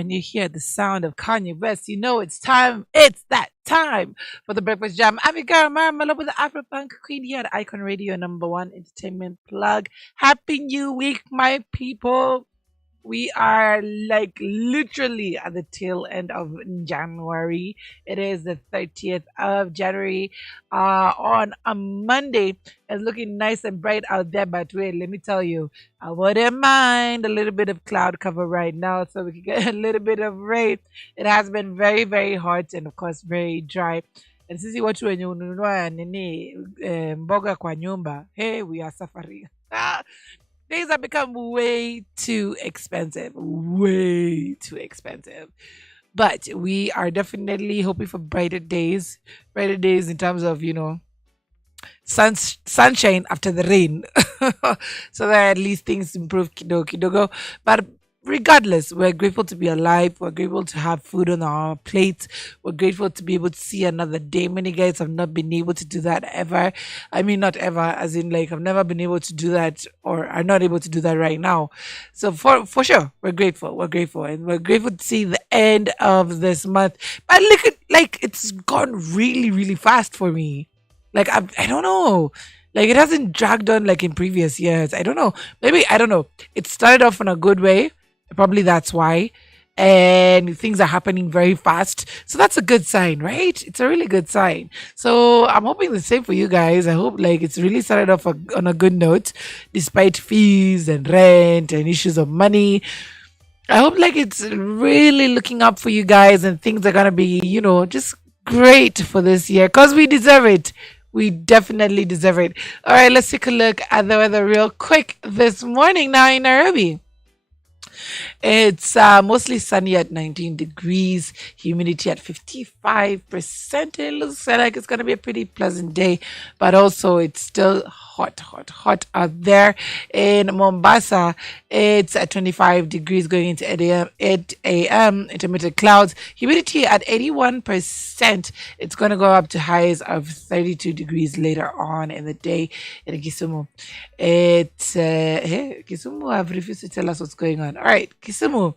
when you hear the sound of Kanye West, you know it's time. It's that time for the Breakfast Jam. I'm your girl, Myra, Maloba, the Afro Punk Queen here at Icon Radio, number one entertainment plug. Happy New Week, my people. We are like literally at the tail end of January. It is the 30th of January on a Monday. It's looking nice and bright out there, but wait, let me tell you, I wouldn't mind a little bit of cloud cover right now so we can get a little bit of rain. It has been very, very hot and, of course, very dry. And since you watch when you mboga kwa nyumba, hey, we are suffering. Things have become way too expensive. Way too expensive. But we are definitely hoping for brighter days in terms of, sunshine after the rain. So that at least things improve kidogo. But regardless, we're grateful to be alive. We're grateful to have food on our plates. We're grateful to be able to see another day. Many guys have not been able to do that ever. I mean, not ever, as in like I've never been able to do that or are not able to do that right now. So for sure, we're grateful. We're grateful. And we're grateful to see the end of this month. But look at like it's gone really, really fast for me. Like I don't know. Like it hasn't dragged on like in previous years. I don't know. Maybe I don't know. It started off in a good way. Probably that's why. And things are happening very fast. So that's a good sign, right? It's a really good sign. So I'm hoping the same for you guys. I hope like it's really started off on a good note, despite fees and rent and issues of money. I hope like it's really looking up for you guys and things are gonna be, just great for this year because we deserve it. We definitely deserve it. All right, let's take a look at the weather real quick this morning now in Nairobi. It's mostly sunny at 19 degrees, humidity at 55%. It looks like it's going to be a pretty pleasant day, but also it's still hot out there. In Mombasa, it's at 25 degrees going into 8 a.m. Intermittent clouds, humidity at 81%. It's going to go up to highs of 32 degrees later on in the day in Kisumu. Hey, Kisumu have refused to tell us what's going on. All right, Kisumu.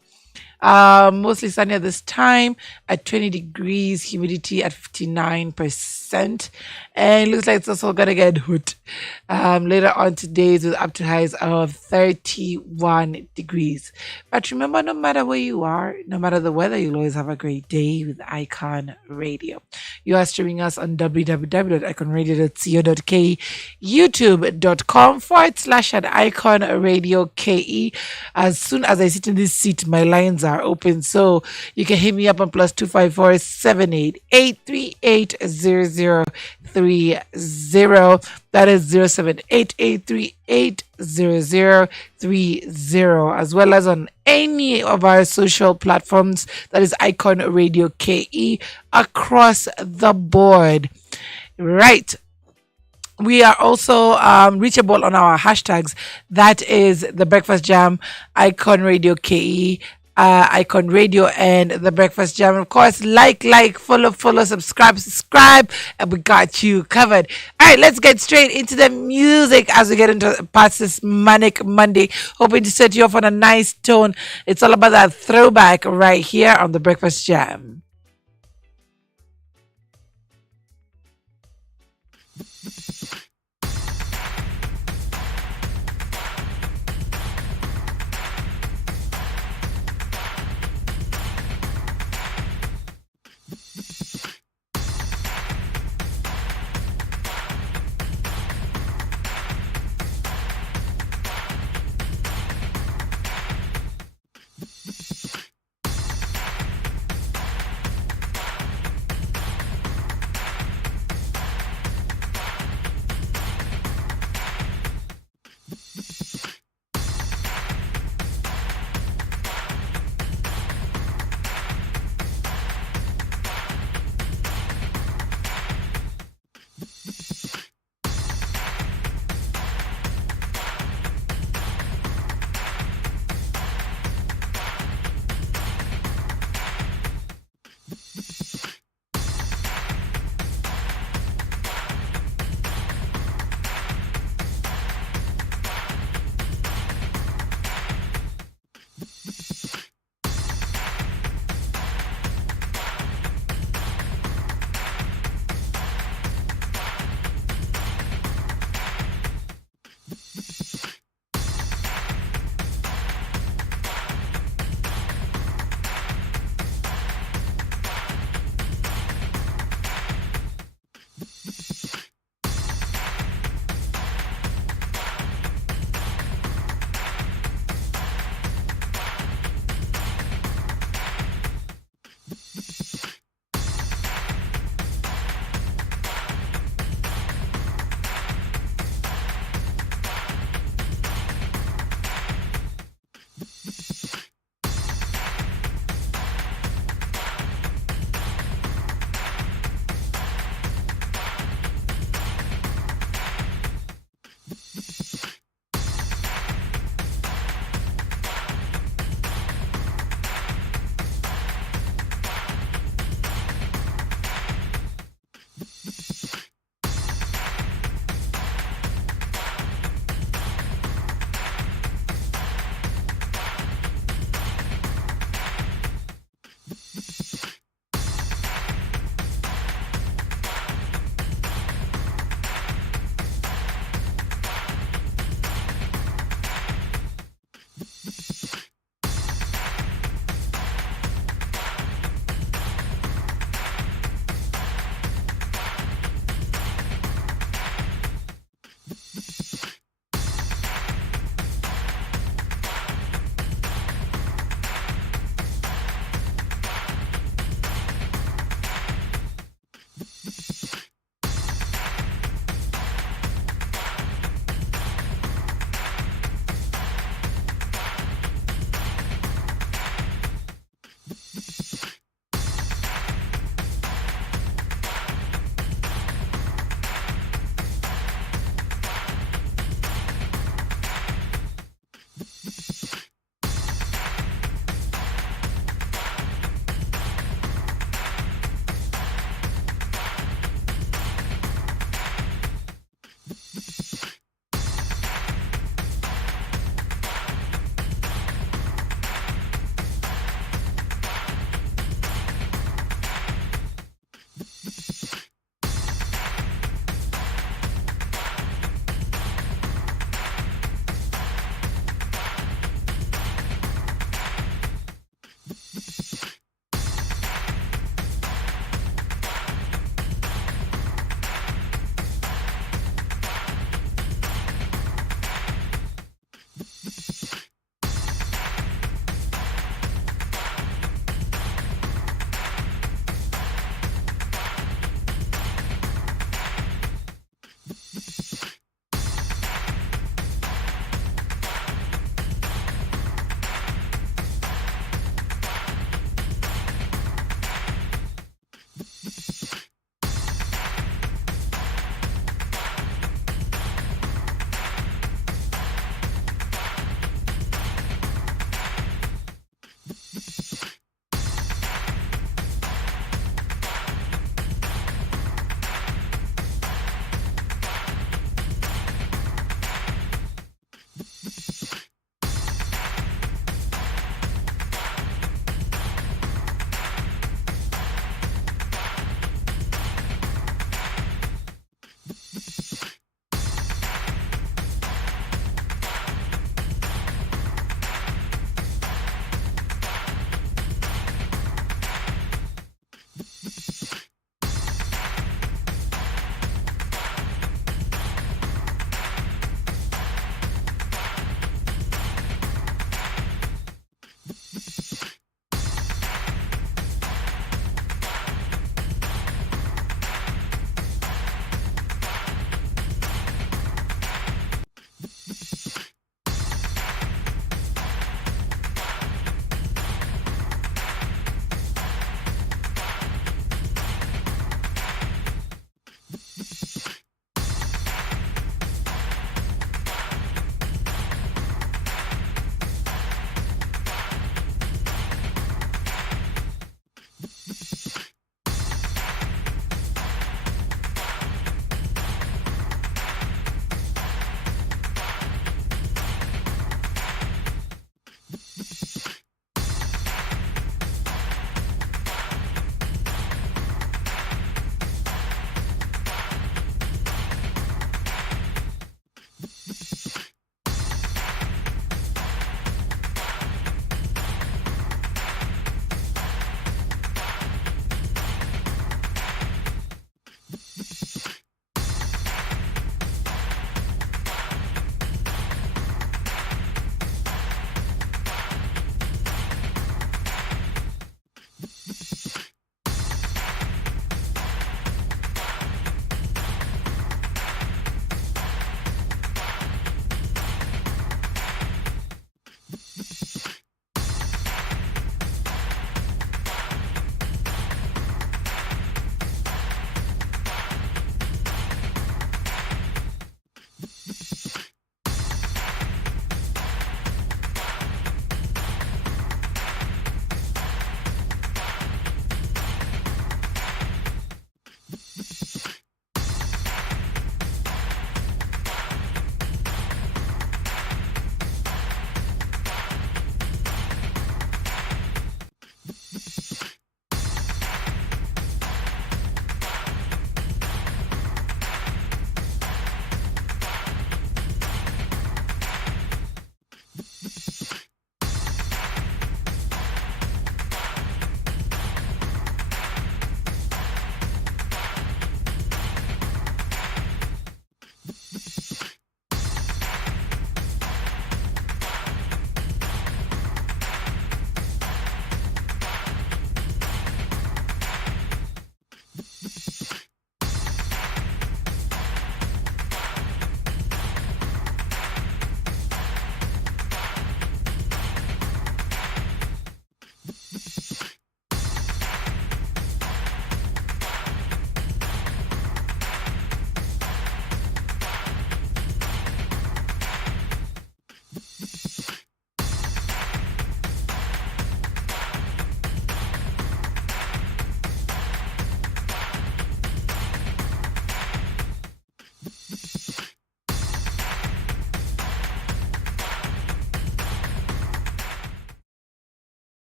Mostly sunny at this time at 20 degrees, humidity at 59%. And it looks like it's also going to get hot later on today with up to highs of 31 degrees. But remember, no matter where you are, no matter the weather, you'll always have a great day with Icon Radio. You are streaming us on www.iconradio.co.ke, youtube.com/ at Icon Radio KE. As soon as I sit in this seat, my lines are open. So you can hit me up on +254 788 That is 0788380030, as well as on any of our social platforms. That is Icon Radio KE across the board. Right. We are also reachable on our hashtags. That is the Breakfast Jam, Icon Radio KE, Icon Radio, and the Breakfast Jam. Of course, like, follow, subscribe, and we got you covered. All right, let's get straight into the music as we get into past this manic Monday. Hoping to set you off on a nice tone. It's all about that throwback right here on the Breakfast Jam.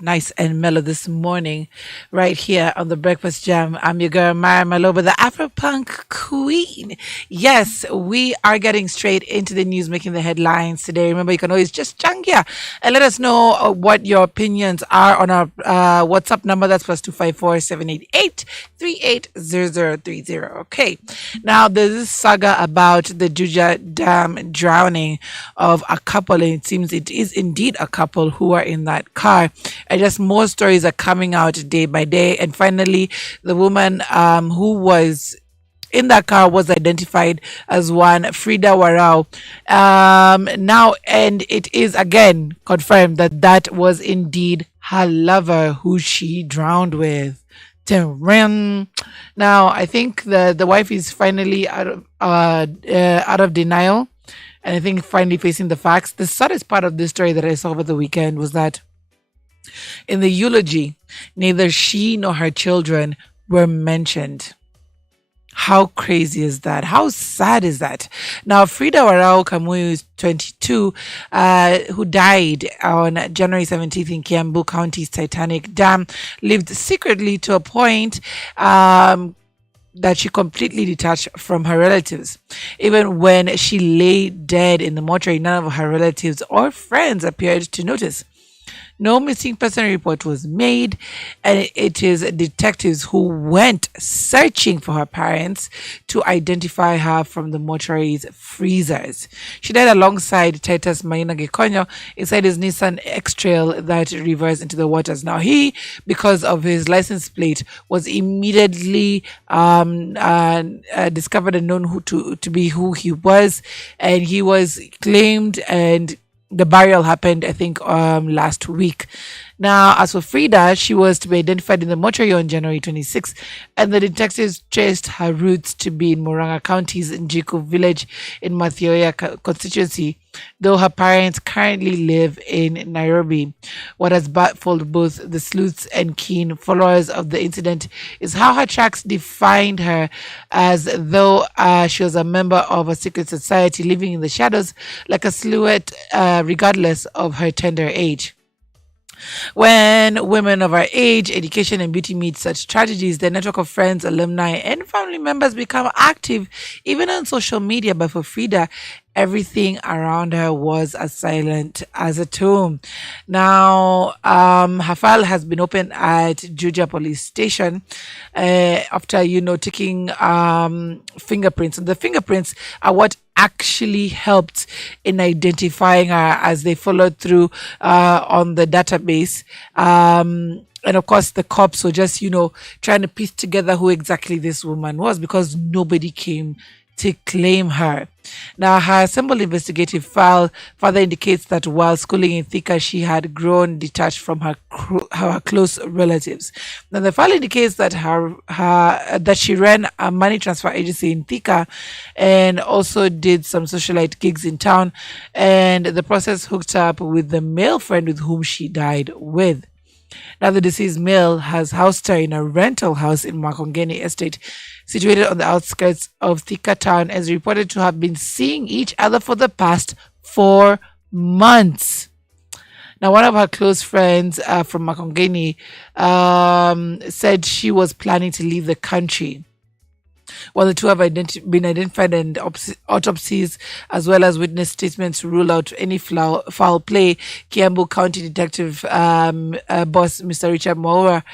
nice and mellow this morning, right here on the Breakfast Jam. I'm your girl, Myra Maloba, the Afro Punk Queen. Yes, we are getting straight into the news, making the headlines today. Remember, you can always just jump here and let us know what your opinions are on our WhatsApp number. That's +254 788 380030. Okay, now there's this saga about the Juja Dam drowning of a couple, and it seems it is indeed a couple who are in that car. And just more stories are coming out day by day. And finally, the woman who was in that car was identified as one Frida Warao. Now, and it is again confirmed that that was indeed her lover who she drowned with. Now, I think the wife is finally out of denial, and I think finally facing the facts. The saddest part of this story that I saw over the weekend was that in the eulogy, neither she nor her children were mentioned. How crazy is that? How sad is that? Now, Frida Warao Kamuyu is 22, who died on January 17th in Kiambu County's Titanic Dam, lived secretly to a point that she completely detached from her relatives. Even when she lay dead in the mortuary, none of her relatives or friends appeared to notice. No missing person report was made, and it is detectives who went searching for her parents to identify her from the mortuary's freezers. She died alongside Titus Maina Gekonyo inside his Nissan X-Trail that reversed into the waters. Now, he, because of his license plate, was immediately discovered and known to be who he was, and he was claimed, and the burial happened, I think, last week. Now, as for Frida, she was to be identified in the mortuary on January 26th, and the detectives traced her roots to be in Muranga County's Njiku village in Mathioya constituency, though her parents currently live in Nairobi. What has baffled both the sleuths and keen followers of the incident is how her tracks defined her, as though she was a member of a secret society living in the shadows like a silhouette, regardless of her tender age. When women of our age, education, and beauty meet such tragedies, their network of friends, alumni, and family members become active, even on social media. But for Frida, everything around her was as silent as a tomb. Now, her file has been opened at Juja Police Station after, taking fingerprints. And the fingerprints are what actually helped in identifying her as they followed through on the database. And of course, the cops were just, trying to piece together who exactly this woman was, because nobody came to claim her. Now, her assembled investigative file further indicates that while schooling in Thika, she had grown detached from her close relatives. Now, the file indicates that that she ran a money transfer agency in Thika and also did some socialite gigs in town, and the process hooked her up with the male friend with whom she died with. Now, the deceased male has housed her in a rental house in Makongeni Estate, situated on the outskirts of Thika town, as reported to have been seeing each other for the past 4 months. Now, one of her close friends from Makongeni said she was planning to leave the country. While the two have been identified, and autopsies as well as witness statements rule out any foul play, Kiambu County Detective Boss Mr. Richard Mwaura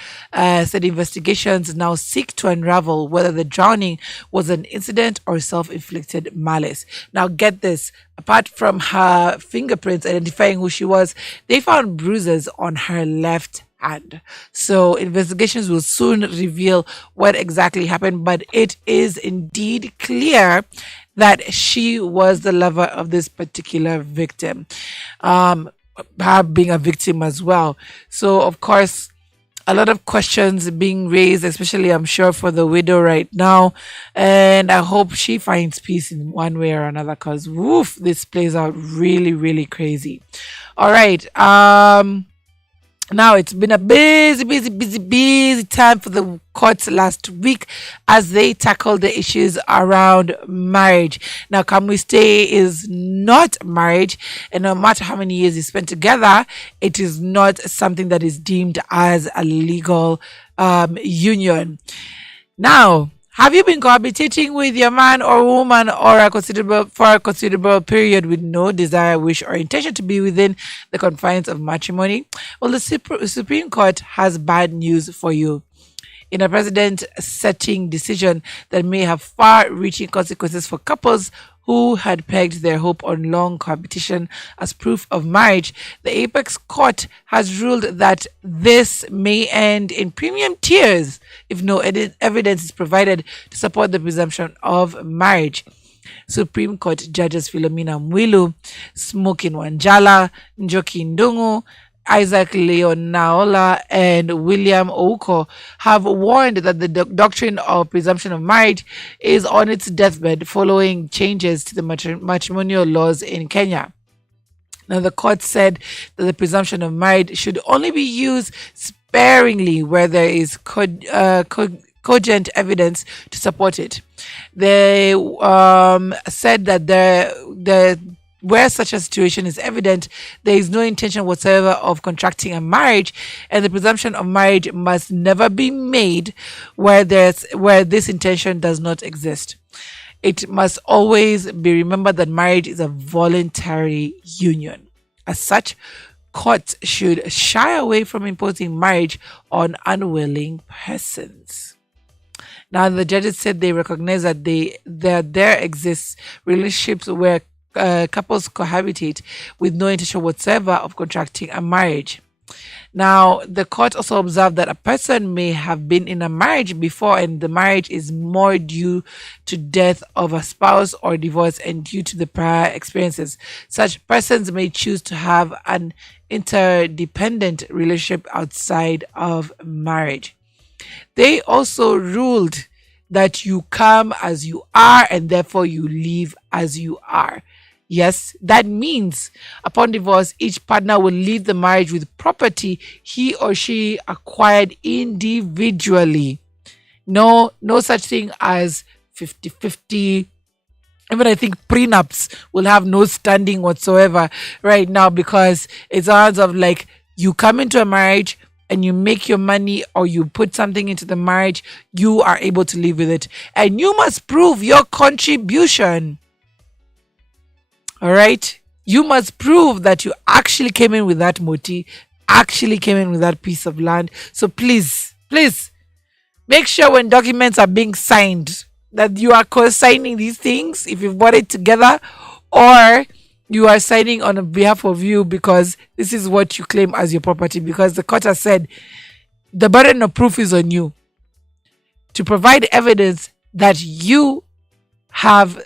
said investigations now seek to unravel whether the drowning was an incident or self-inflicted malice. Now, get this. Apart from her fingerprints identifying who she was, they found bruises on her left hand. So investigations will soon reveal what exactly happened, but it is indeed clear that she was the lover of this particular victim, her being a victim as well. So, of course, a lot of questions being raised, especially, I'm sure, for the widow right now. And I hope she finds peace in one way or another, because, woof, this plays out really, really crazy. All right. Now, it's been a busy time for the courts last week as they tackle the issues around marriage. Now, Kamwiste is not marriage, and no matter how many years you spend together, it is not something that is deemed as a legal union. Now, have you been cohabitating with your man or woman or a considerable for a considerable period with no desire, wish, or intention to be within the confines of matrimony? Well, the Supreme Court has bad news for you. In a precedent setting decision that may have far reaching consequences for couples who had pegged their hope on long cohabitation as proof of marriage, the Apex Court has ruled that this may end in premium tears if no evidence is provided to support the presumption of marriage. Supreme Court Judges Philomena Mwilu, Smokin Wanjala, Njoki Ndungu, Isaac Leonaola, and William Ouko have warned that the doctrine of presumption of marriage is on its deathbed following changes to the matrimonial laws in Kenya. Now, the court said that the presumption of marriage should only be used sparingly where there is cogent evidence to support it. They said that where such a situation is evident, there is no intention whatsoever of contracting a marriage, and the presumption of marriage must never be made where this intention does not exist. It must always be remembered that marriage is a voluntary union. As such, courts should shy away from imposing marriage on unwilling persons. Now, the judges said they recognize that there exists relationships where couples cohabitate with no intention whatsoever of contracting a marriage. Now, the court also observed that a person may have been in a marriage before and the marriage is more due to death of a spouse or divorce and due to the prior experiences. Such persons may choose to have an interdependent relationship outside of marriage. They also ruled that you come as you are and therefore you leave as you are. Yes, that means upon divorce, each partner will leave the marriage with property he or she acquired individually. No such thing as 50-50. Even I think prenups will have no standing whatsoever right now because it's odds of like you come into a marriage and you make your money or you put something into the marriage, you are able to live with it. And you must prove your contribution. All right. You must prove that you actually came in with that moti, actually came in with that piece of land. So please make sure when documents are being signed that you are co-signing these things if you've bought it together, or you are signing on behalf of you because this is what you claim as your property, because the court has said the burden of proof is on you to provide evidence that you have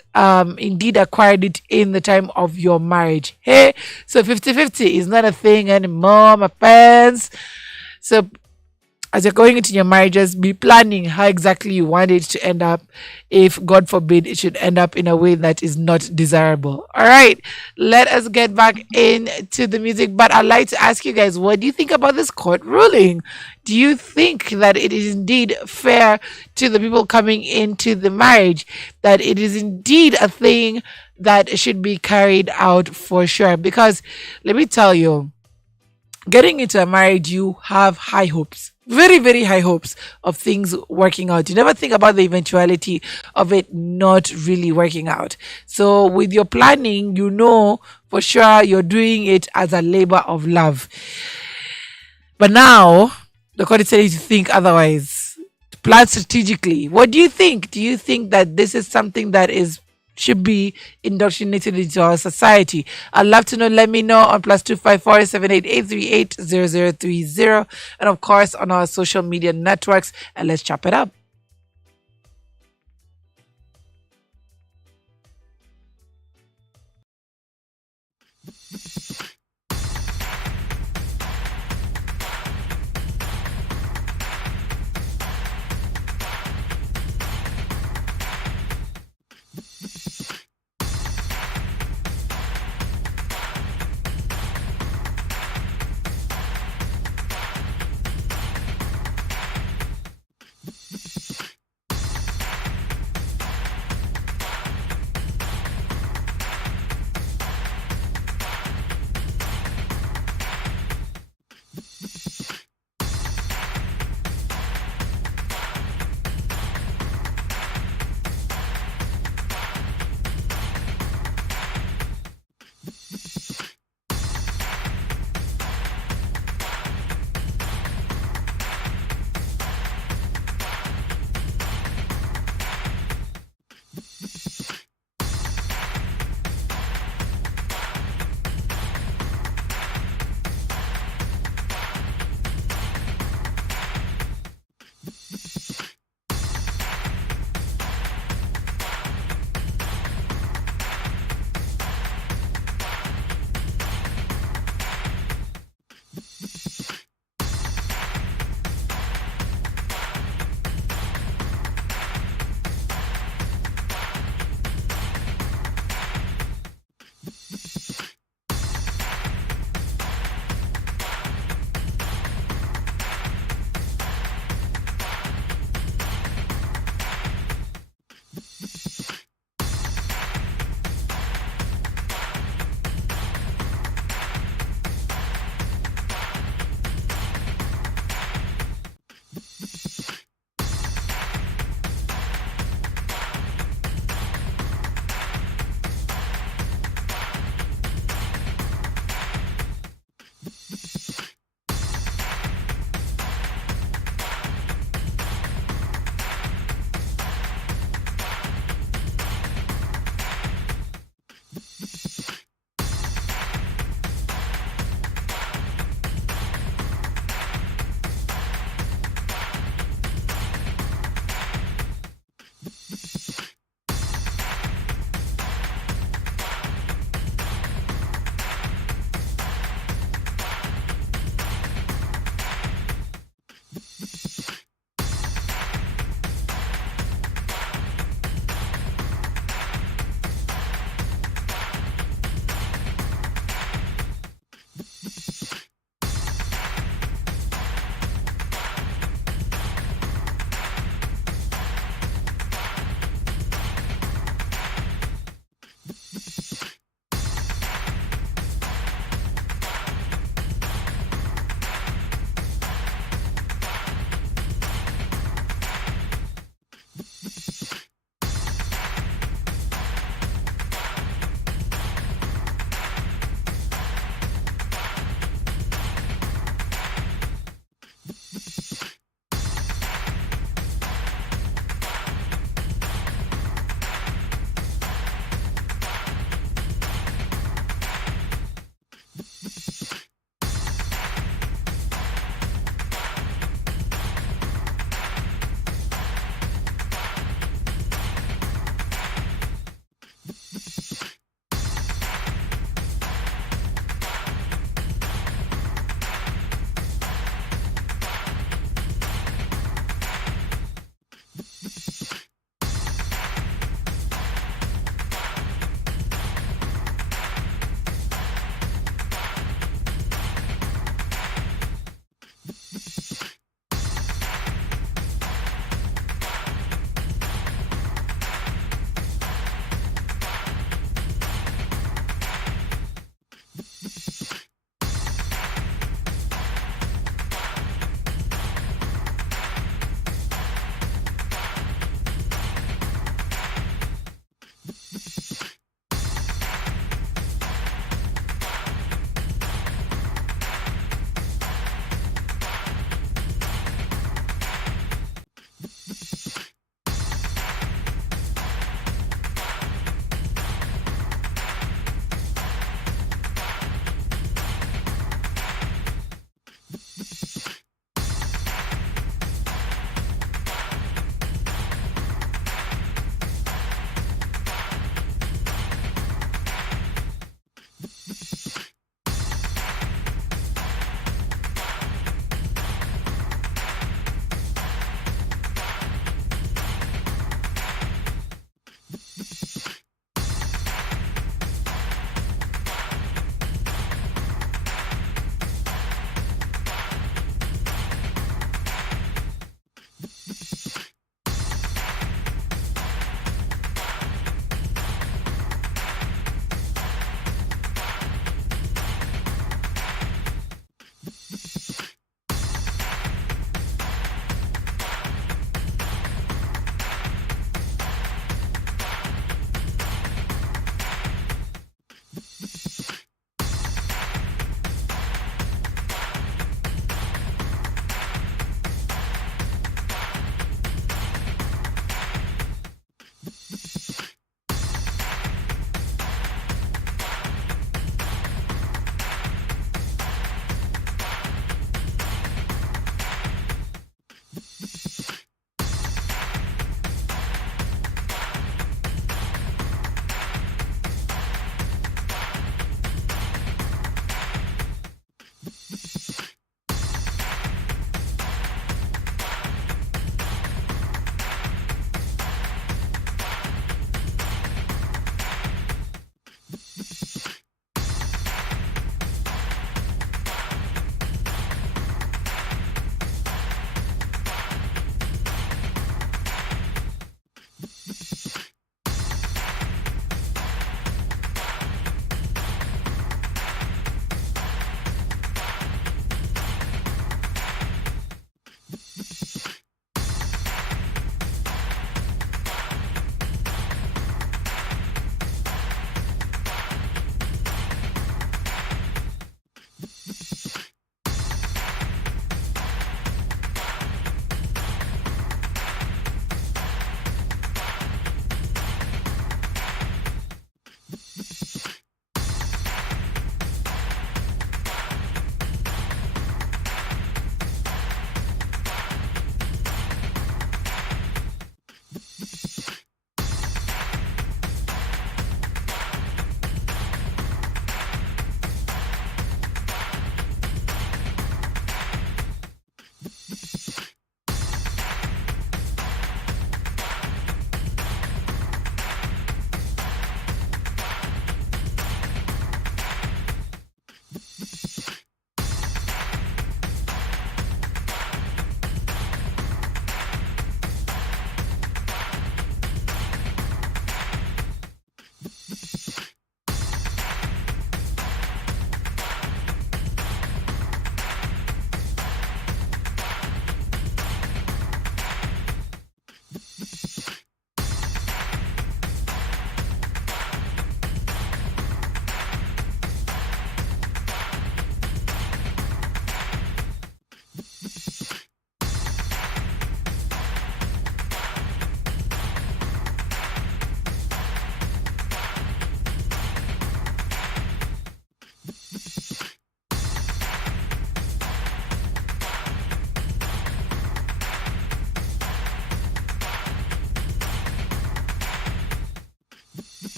indeed acquired it in the time of your marriage. Hey, so 50-50 is not a thing anymore, my friends. So as you're going into your marriages, be planning how exactly you want it to end up if, God forbid, it should end up in a way that is not desirable. All right, let us get back into the music. But I'd like to ask you guys, what do you think about this court ruling? Do you think that it is indeed fair to the people coming into the marriage, that it is indeed a thing that should be carried out for sure? Because let me tell you, getting into a marriage, you have high hopes, very, very high hopes of things working out. You never think about the eventuality of it not really working out. So with your planning, you know for sure you're doing it as a labor of love. But now the court is telling you to think otherwise, to plan strategically. What do you think? Do you think that this is something that should be indoctrinated into our society? I'd love to know. Let me know on +254 788 0030, and of course on our social media networks, and let's chop it up.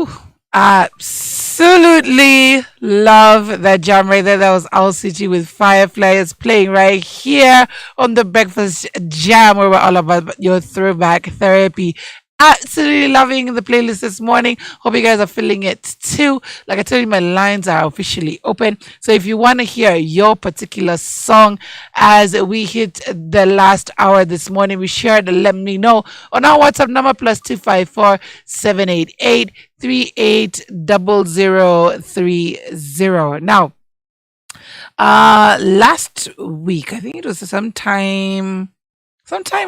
Ooh, absolutely love that jam right there. That was Owl City with Fireflies playing right here on the Breakfast Jam, where we're all about your throwback therapy. Absolutely loving the playlist this morning. Hope you guys are feeling it too. Like I told you, my lines are officially open. So if you want to hear your particular song as we hit the last hour this morning, we shared, let me know on our WhatsApp number +254 788 380030. Now, last week, I think it was sometime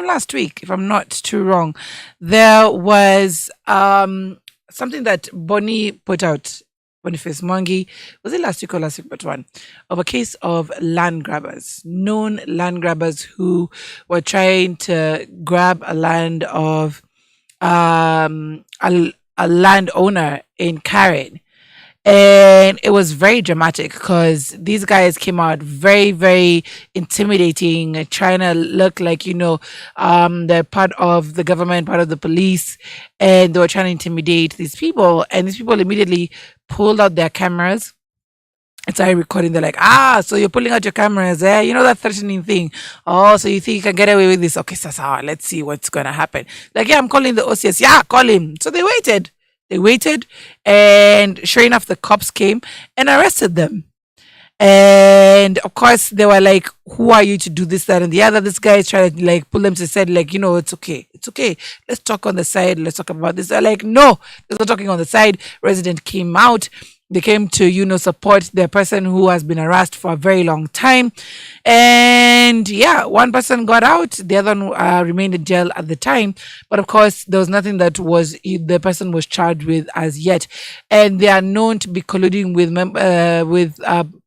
last week, if I'm not too wrong, there was something that Bonnie put out. Boniface Mwangi, was it last week or last week, but one, of a case of land grabbers, known land grabbers who were trying to grab a land of a landowner in Karen. And it was very dramatic because these guys came out very, very intimidating, trying to look like, they're part of the government, part of the police, and they were trying to intimidate these people. And these people immediately pulled out their cameras and started recording. They're like, so you're pulling out your cameras, eh? You know that threatening thing. Oh, so you think you can get away with this? Okay, Sasa, let's see what's going to happen. Like, yeah, I'm calling the OCS. Yeah, call him. So they waited. And sure enough, the cops came and arrested them. And of course, they were like, "Who are you to do this, that, and the other?" This guy is trying to like pull them to said, like, it's okay, it's okay. Let's talk on the side. Let's talk about this. They're like, "No, there's no talking on the side." Resident came out. They came to, support the person who has been harassed for a very long time. And yeah, one person got out, the other one remained in jail at the time. But of course, there was nothing that the person was charged with as yet. And they are known to be colluding with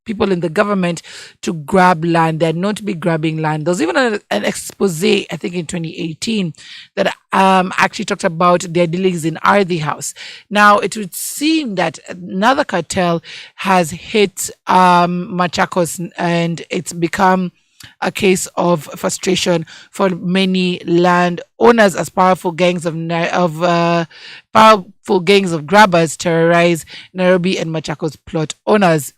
people in the government to grab land. They're known to be grabbing land. There was even an expose, I think in 2018, that actually talked about their dealings in Ardi House. Now, it would seem that another cartel has hit Machakos, and it's become a case of frustration for many land owners as powerful gangs of grabbers terrorize Nairobi and Machakos plot owners.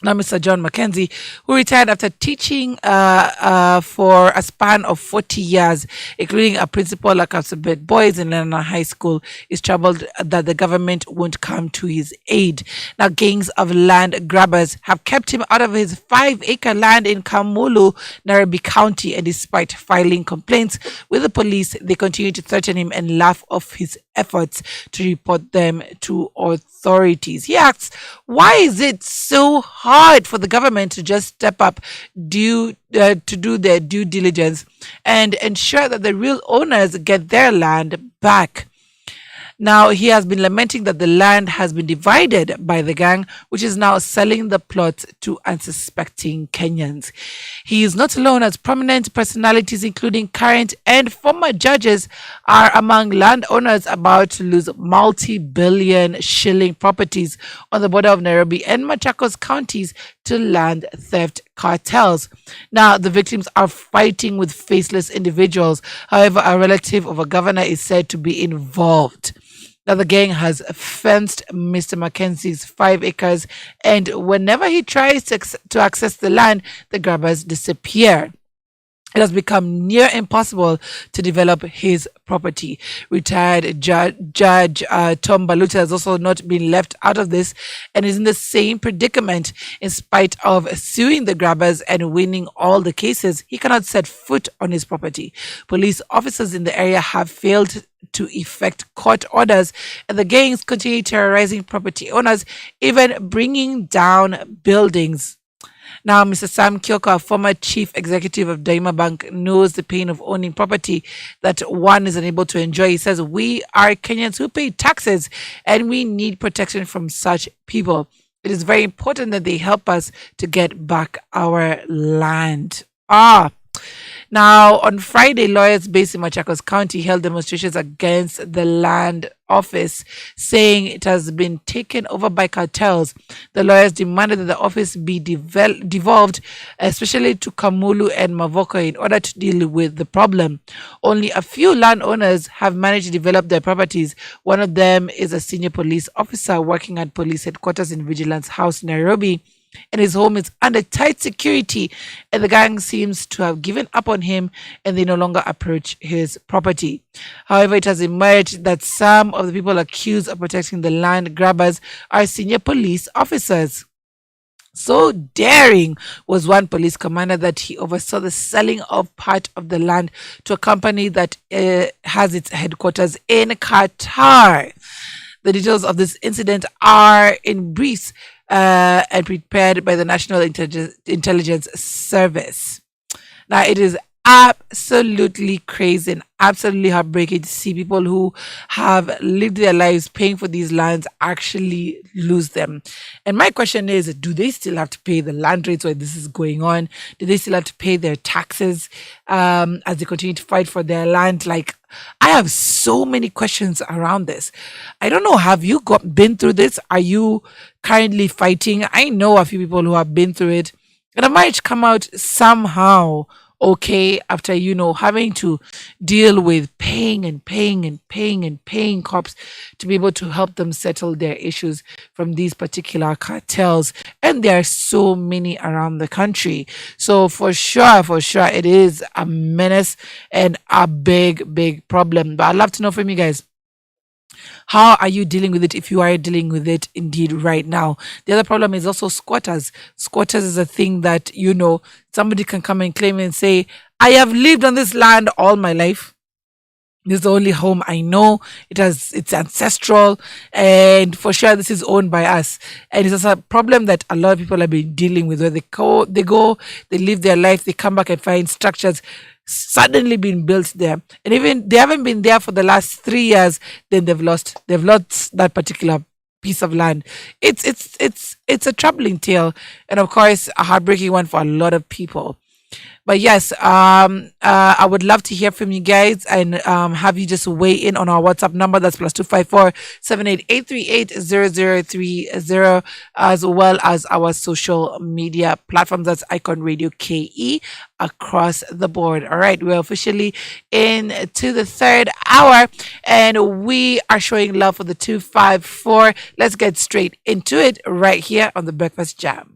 Now, Mr. John Mackenzie, who retired after teaching for a span of 40 years, including a principal at Kapsabet Boys in Lenana High School, is troubled that the government won't come to his aid. Now, gangs of land grabbers have kept him out of his 5-acre land in Kamulu, Nairobi County, and despite filing complaints with the police, they continue to threaten him and laugh off his efforts to report them to authorities. He asks, why is it so hard for the government to just step up to do their due diligence and ensure that the real owners get their land back? Now, he has been lamenting that the land has been divided by the gang, which is now selling the plot to unsuspecting Kenyans. He is not alone, as prominent personalities, including current and former judges, are among landowners about to lose multi-billion shilling properties on the border of Nairobi and Machakos counties to land theft cartels. Now, the victims are fighting with faceless individuals. However, a relative of a governor is said to be involved. Now, the gang has fenced Mr. Mackenzie's 5 acres, and whenever he tries to access the land, the grabbers disappear. It has become near impossible to develop his property. Retired Judge Tom Baluta has also not been left out of this and is in the same predicament. In spite of suing the grabbers and winning all the cases, he cannot set foot on his property. Police officers in the area have failed to effect court orders, and the gangs continue terrorizing property owners, even bringing down buildings. Now, Mr. Sam Kioko, a former chief executive of Daima Bank, knows the pain of owning property that one is unable to enjoy. He says, we are Kenyans who pay taxes and we need protection from such people. It is very important that they help us to get back our land. Now, on Friday, lawyers based in Machakos County held demonstrations against the land office, saying it has been taken over by cartels. The lawyers demanded that the office be devolved, especially to Kamulu and Mavoko, in order to deal with the problem. Only a few landowners have managed to develop their properties. One of them is a senior police officer working at police headquarters in Vigilance House, Nairobi, and his home is under tight security, and the gang seems to have given up on him and they no longer approach his property. However, it has emerged that some of the people accused of protecting the land grabbers are senior police officers. So daring was one police commander that he oversaw the selling of part of the land to a company that has its headquarters in Qatar. The details of this incident are in briefs and prepared by the National Intelligence Service. Now, it is absolutely crazy and absolutely heartbreaking to see people who have lived their lives paying for these lands actually lose them. And my question is, do they still have to pay the land rates while this is going on? Do they still have to pay their taxes as they continue to fight for their land? Like, I have so many questions around this. I don't know. Have you been through this? Are you currently fighting? I know a few people who have been through it, and I might come out somehow okay after having to deal with paying and paying and paying and paying cops to be able to help them settle their issues from these particular cartels, and there are so many around the country. So for sure it is a menace and a big problem. But I'd love to know from you guys, how are you dealing with it, if you are dealing with it indeed right now? The other problem is also squatters. Squatters is a thing that, somebody can come and claim and say, I have lived on this land all my life. This is the only home I know. It's ancestral, and for sure this is owned by us. And it's a problem that a lot of people have been dealing with, where they live their life, they come back and find structures suddenly been built there, and even they haven't been there for the last 3 years, then they've lost that particular piece of land. It's a troubling tale, and of course a heartbreaking one for a lot of people. But yes, I would love to hear from you guys, and have you just weigh in on our WhatsApp number. That's +254 as well as our social media platforms. That's Icon Radio KE across the board. All right, we're officially into the third hour, and we are showing love for the 254. Let's get straight into it right here on the Breakfast Jam.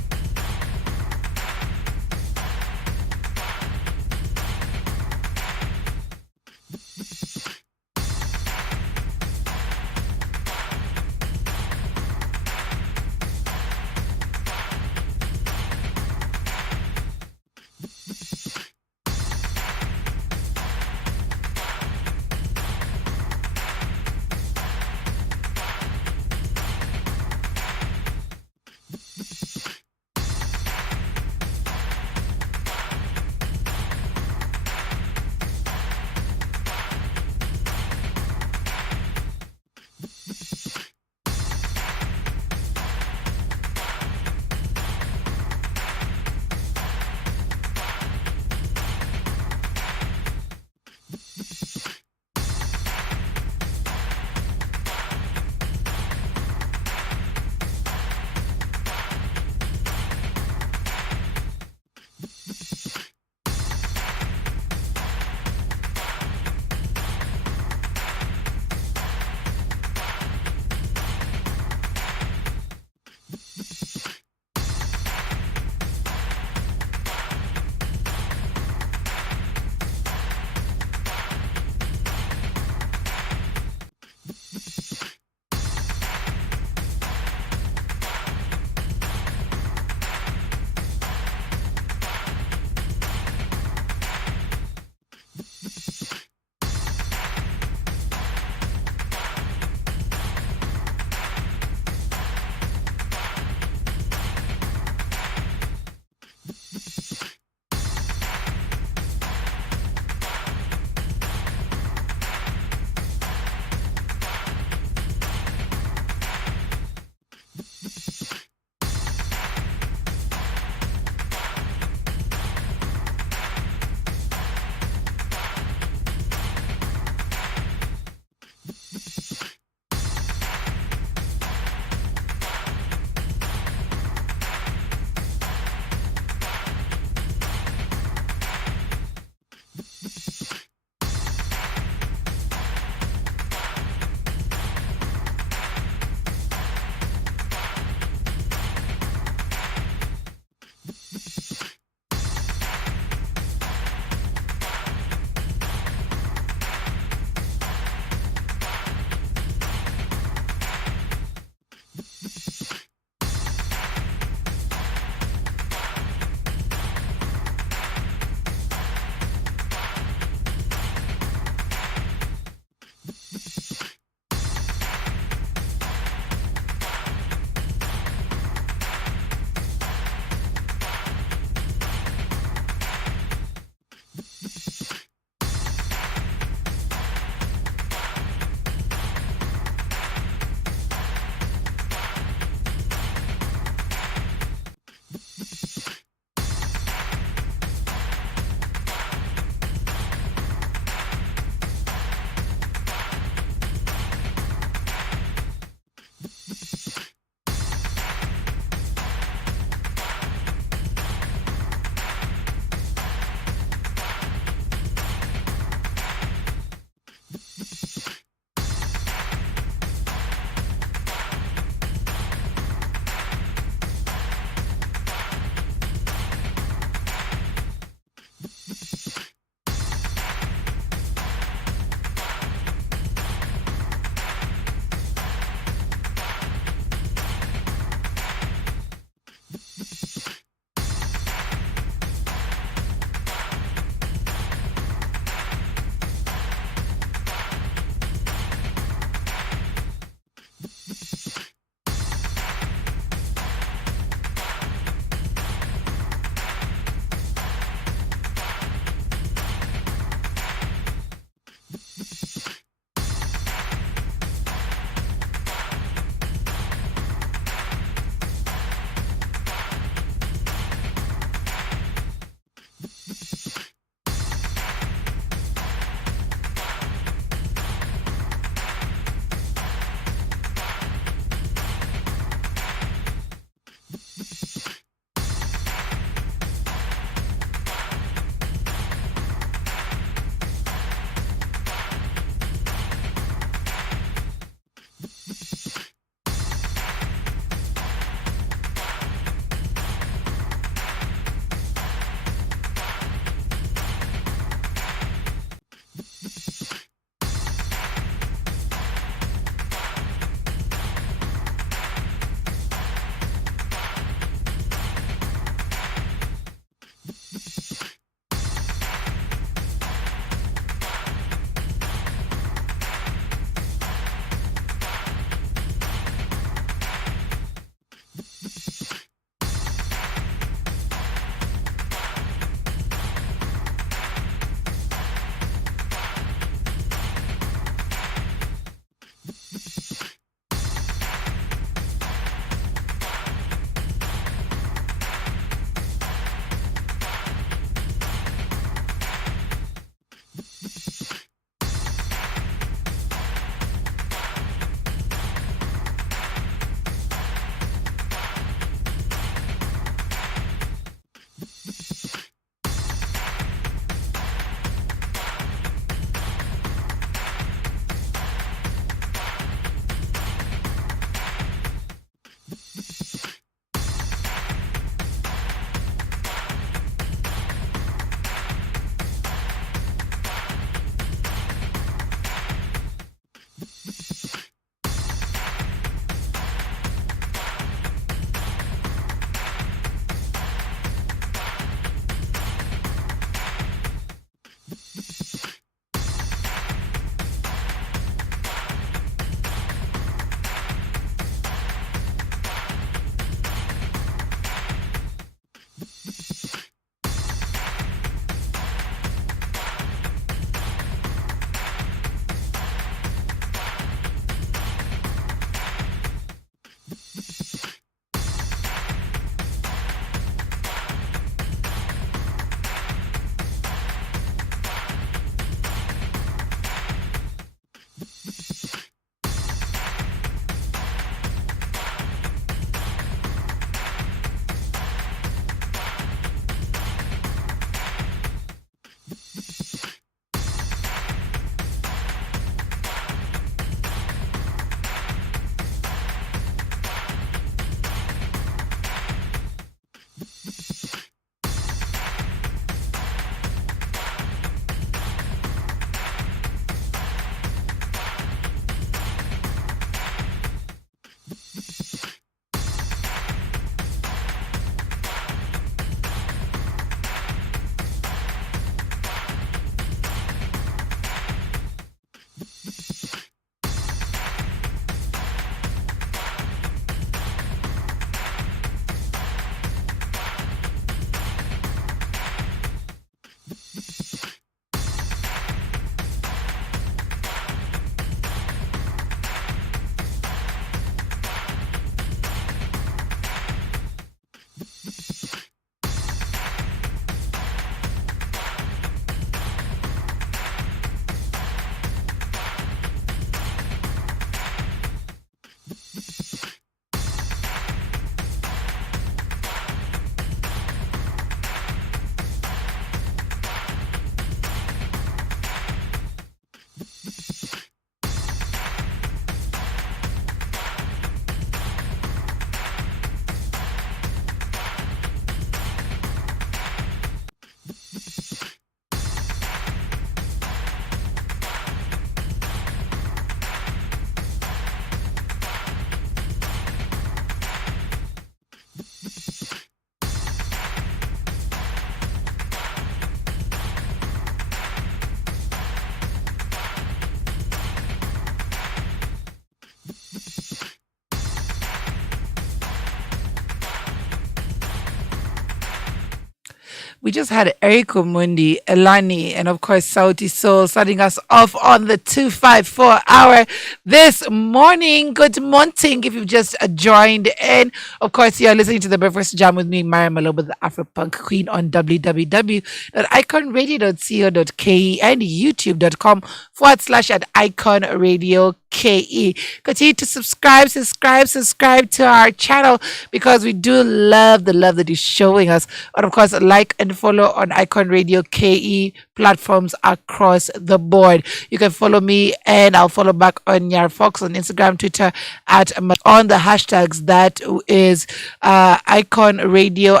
We just had Eriko Mundi, Elani, and of course Sauti Soul starting us off on the 254 hour this morning. Good morning if you've just joined in. Of course, you're listening to the Breakfast Jam with me, Myra, Maloba, the Afro Punk Queen on www.iconradio.co.ke and youtube.com/@ Icon Radio KE. Continue to subscribe to our channel because we do love the love that you're showing us. And of course, like and follow on Icon Radio KE platforms across the board. You can follow me and I'll follow back on Yar Fox on Instagram, Twitter on the hashtags that is Icon Radio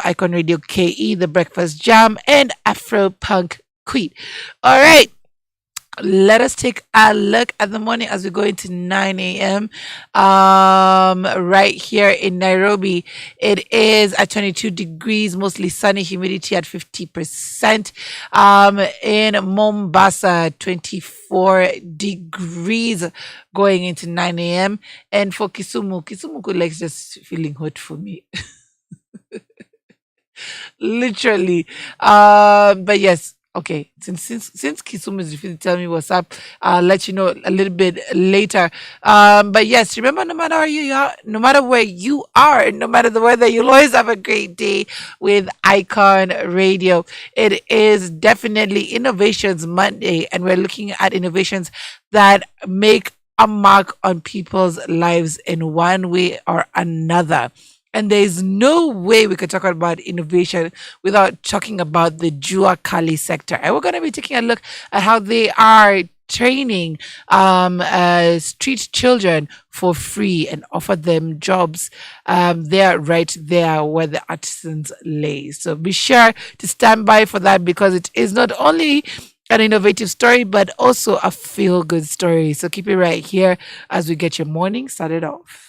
KE, The Breakfast Jam, and Afro Punk Queen. All right. Let us take a look at the morning as we go into 9 a.m. Right here in Nairobi, it is at 22 degrees, mostly sunny, humidity at 50%. In Mombasa, 24 degrees going into 9 a.m. And for Kisumu likes just feeling hot for me. Literally. But yes. Okay, since Kisumu is refusing to tell me what's up, I'll let you know a little bit later. But yes, remember, no matter where you are, no matter where you are, no matter the weather, you'll always have a great day with Icon Radio. It is definitely Innovations Monday, and we're looking at innovations that make a mark on people's lives in one way or another. And there's no way we could talk about innovation without talking about the Jua Kali sector. And we're going to be taking a look at how they are training street children for free and offer them jobs there, right there where the artisans lay. So be sure to stand by for that because it is not only an innovative story, but also a feel-good story. So keep it right here as we get your morning started off.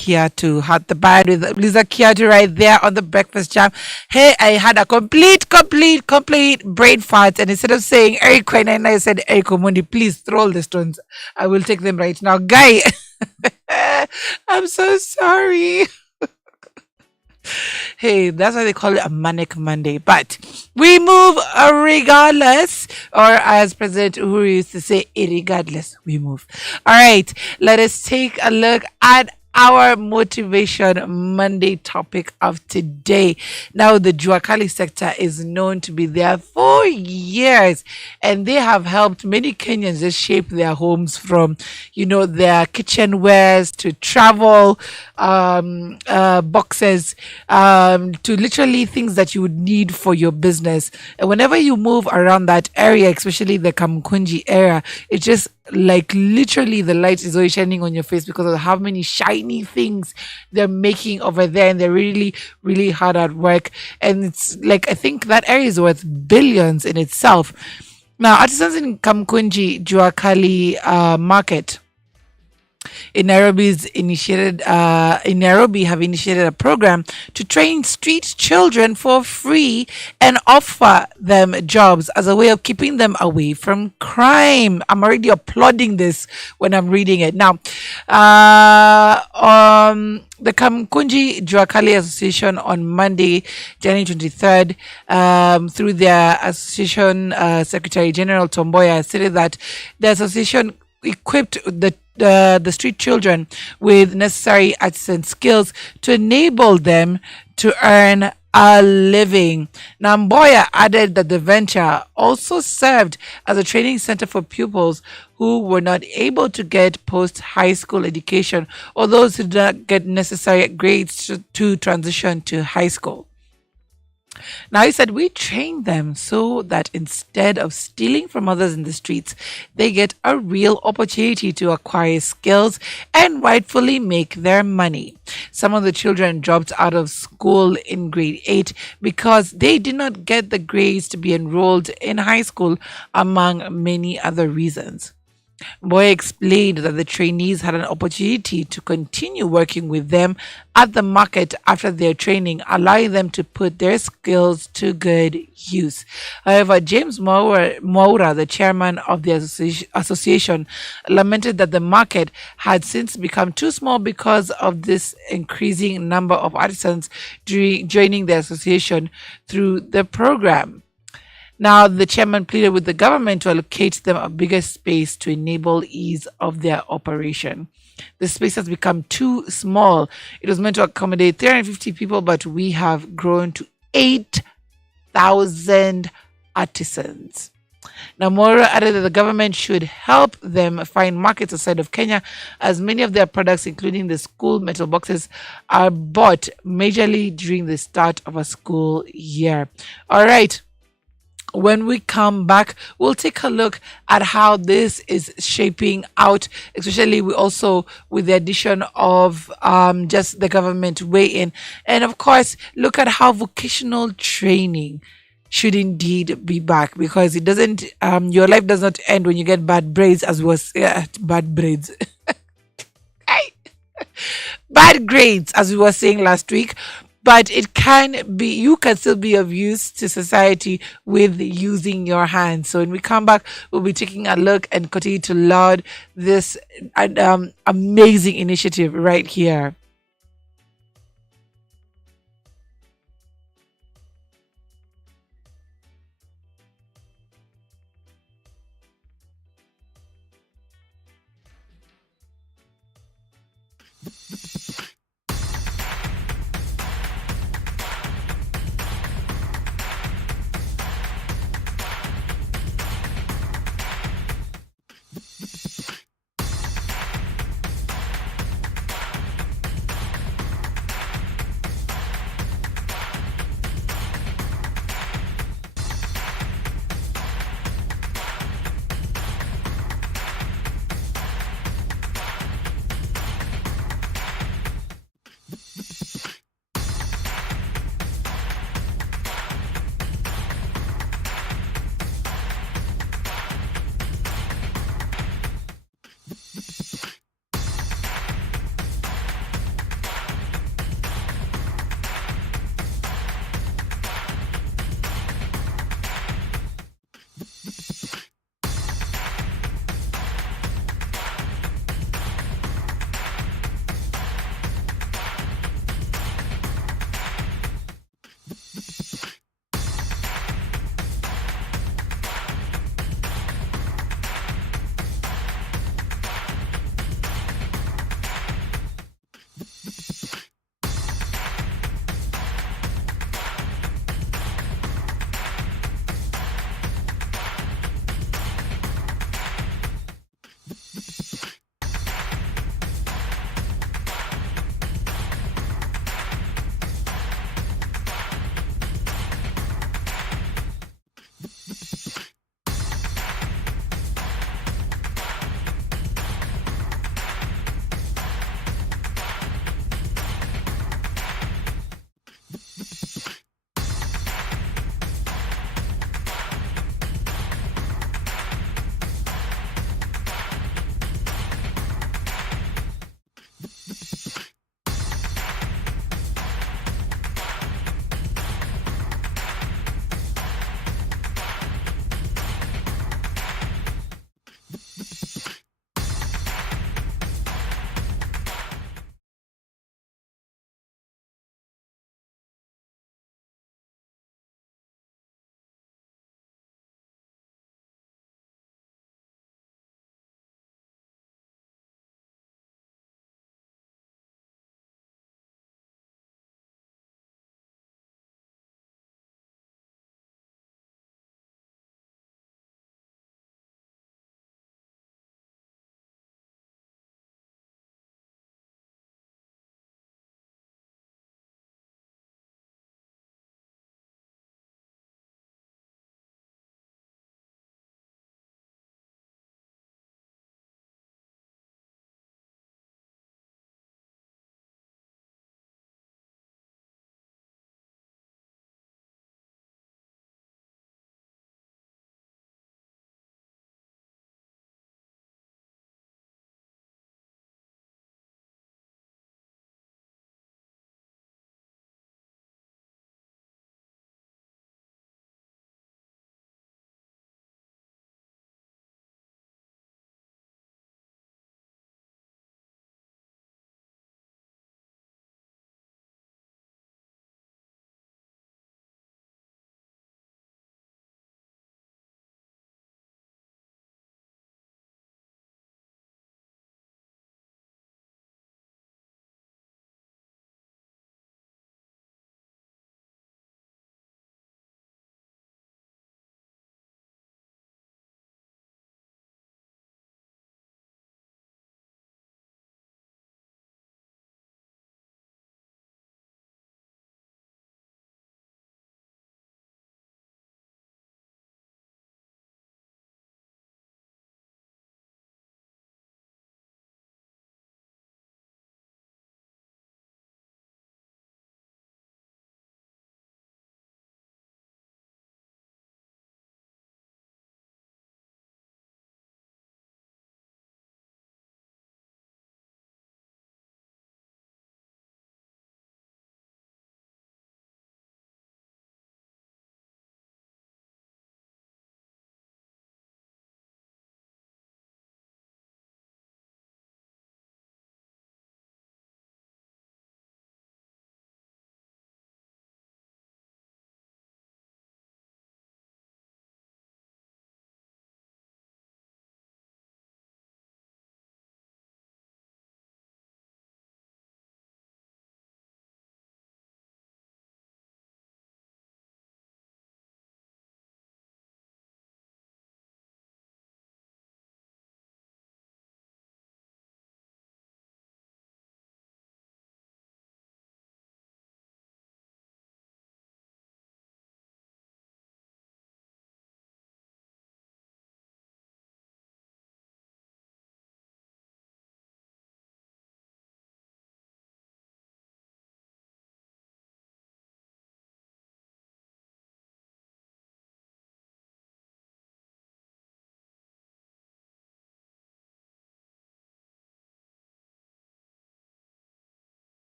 Kiatu. Had the band with Lisa Kiatu right there on the Breakfast Jam. Hey, I had a complete brain fart. And instead of saying Eric Quinn, I said Eric Omondi, please throw all the stones. I will take them right now. Guy, I'm so sorry. Hey, that's why they call it a manic Monday. But we move regardless, or as President Uhuru used to say, irregardless, we move. All right, let us take a look at our Motivation Monday topic of today. Now, the Juakali sector is known to be there for years, and they have helped many Kenyans just shape their homes from, their kitchenwares to travel boxes, to literally things that you would need for your business. And whenever you move around that area, especially the Kamkunji area, it's just like literally the light is always shining on your face because of how many shiny things they're making over there, and they're really, really hard at work. And it's like, I think that area is worth billions in itself. Now, artisans in Kamkunji Juakali market in Nairobi have initiated a program to train street children for free and offer them jobs as a way of keeping them away from crime. I'm already applauding this when I'm reading it. Now, the Kamkunji Juakali Association on Monday, January 23rd, through their association Secretary General Tomboya, stated that the association equipped the street children with necessary artisan skills to enable them to earn a living. Namboya added that the venture also served as a training center for pupils who were not able to get post-high school education, or those who did not get necessary grades to transition to high school. Now, he said, we train them so that instead of stealing from others in the streets, they get a real opportunity to acquire skills and rightfully make their money. Some of the children dropped out of school in grade 8 because they did not get the grades to be enrolled in high school, among many other reasons. Boy explained that the trainees had an opportunity to continue working with them at the market after their training, allowing them to put their skills to good use. However, James Mwaura, the chairman of the association, lamented that the market had since become too small because of this increasing number of artisans joining the association through the program. Now, the chairman pleaded with the government to allocate them a bigger space to enable ease of their operation. The space has become too small. It was meant to accommodate 350 people, but we have grown to 8,000 artisans. Now, Mora added that the government should help them find markets outside of Kenya, as many of their products, including the school metal boxes, are bought majorly during the start of a school year. All right. When we come back, we'll take a look at how this is shaping out, especially with the addition of just the government weigh in. And of course, look at how vocational training should indeed be back, because it doesn't, your life does not end when you get bad braids, bad braids. Bad grades, as we were saying last week. But you can still be of use to society with using your hands. So when we come back, we'll be taking a look and continue to laud this amazing initiative right here.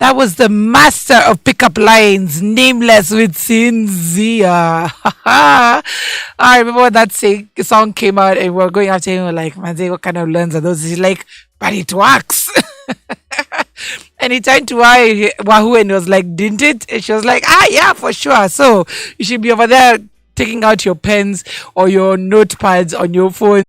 That was the master of pickup lines, nameless with Cynthia. I remember when that song came out and we were going after him, we were like, Manze, what kind of learns are those? He's like, but it works. And he turned to Wahoo and was like, didn't it? And she was like, yeah, for sure. So you should be over there taking out your pens or your notepads on your phone.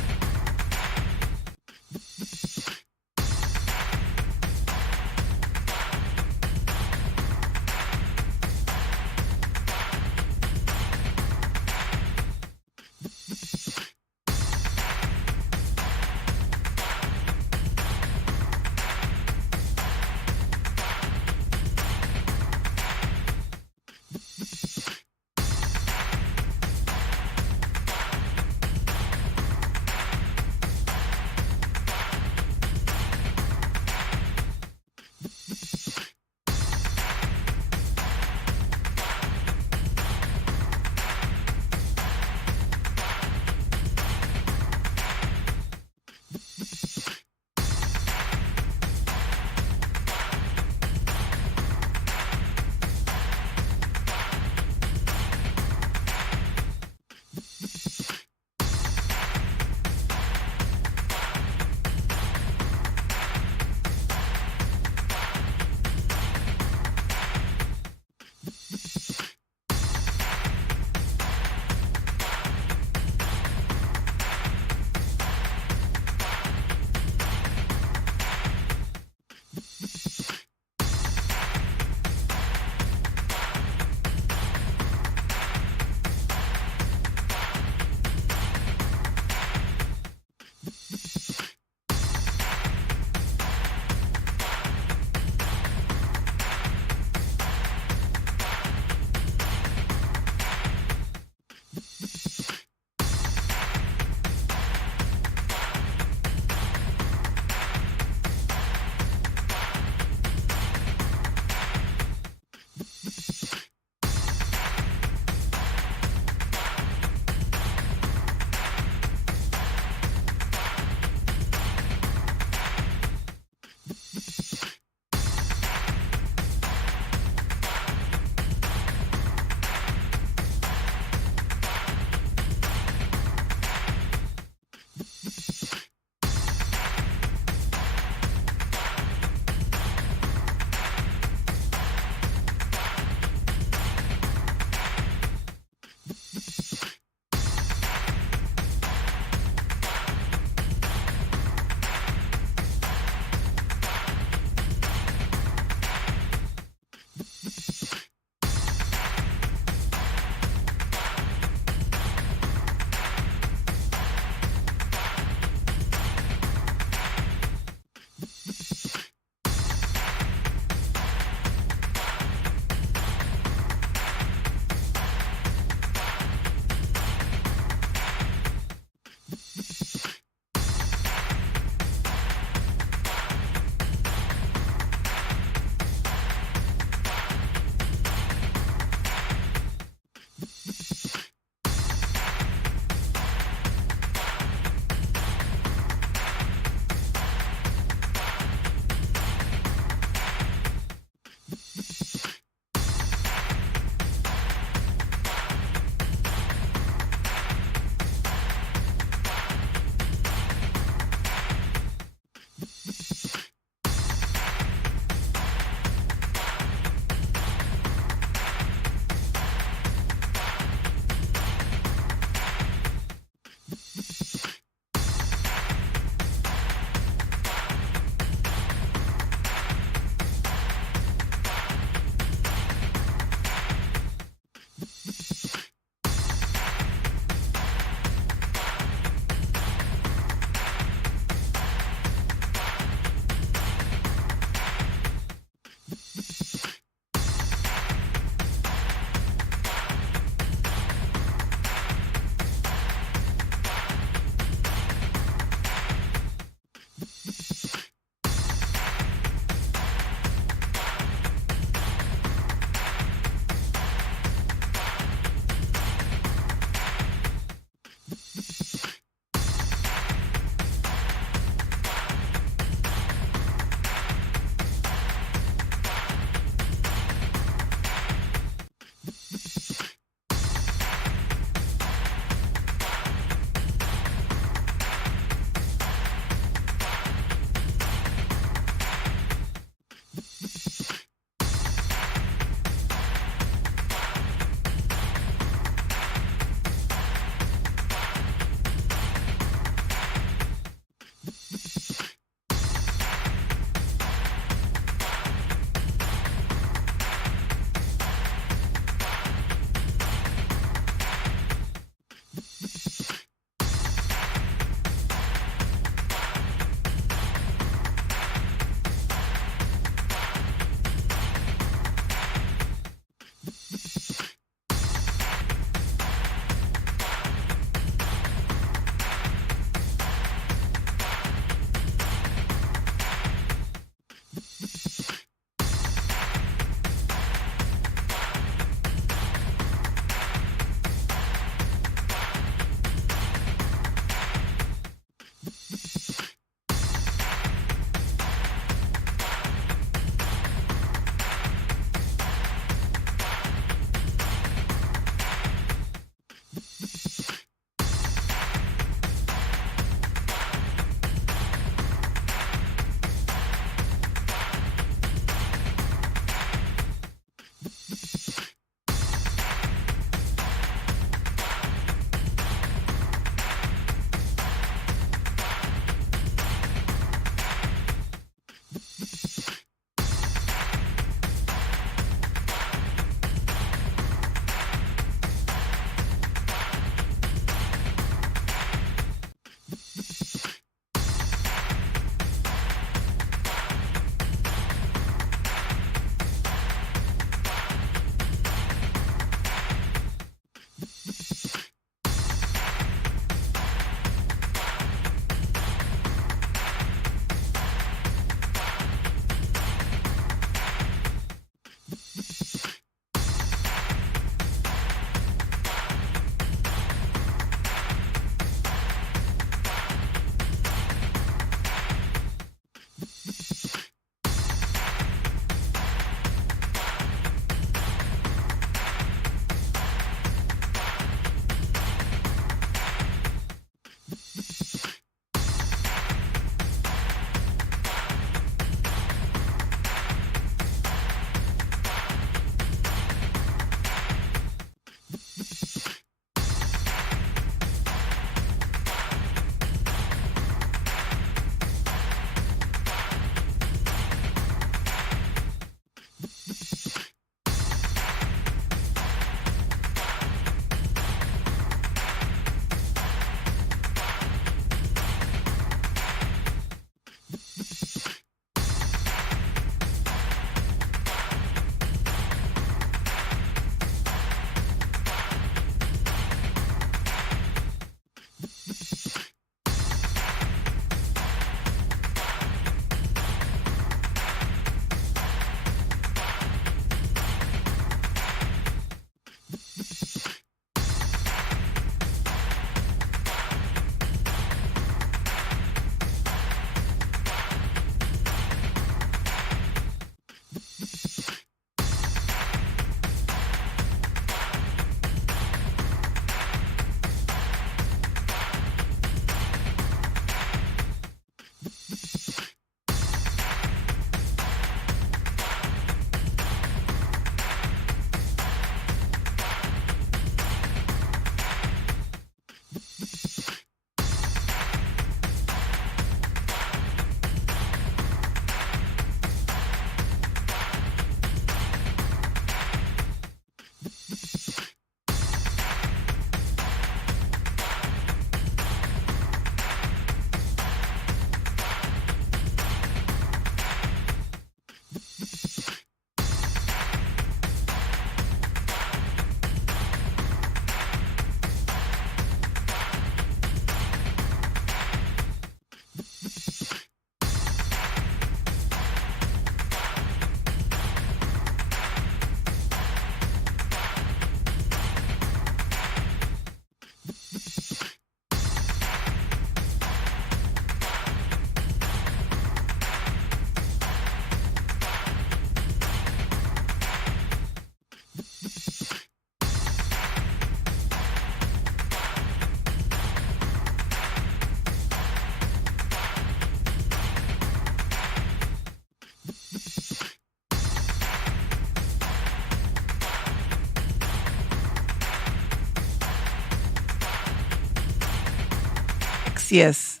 sexiest,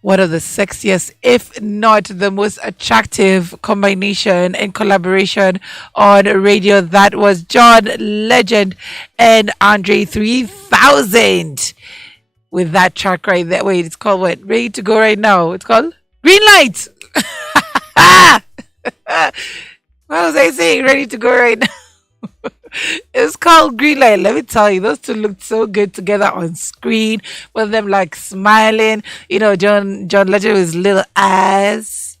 one of the sexiest, if not the most attractive combination and collaboration on radio. That was John Legend and Andre 3000 with that track right there. Wait, it's called what? Ready to go right now. It's called Green Light. What was I saying? Ready to go right now. It's called Green Light. Let me tell you, those two looked so good together on screen. With them like smiling, John Legend with his little eyes.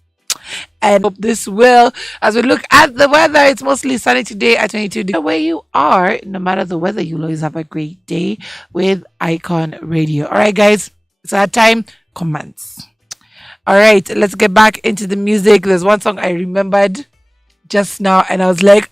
And hope this will, as we look at the weather, it's mostly sunny today at 22 degrees. Where you are, no matter the weather, you'll always have a great day with Icon Radio. All right, guys, it's our time. Comments. All right, let's get back into the music. There's one song I remembered just now, and I was like,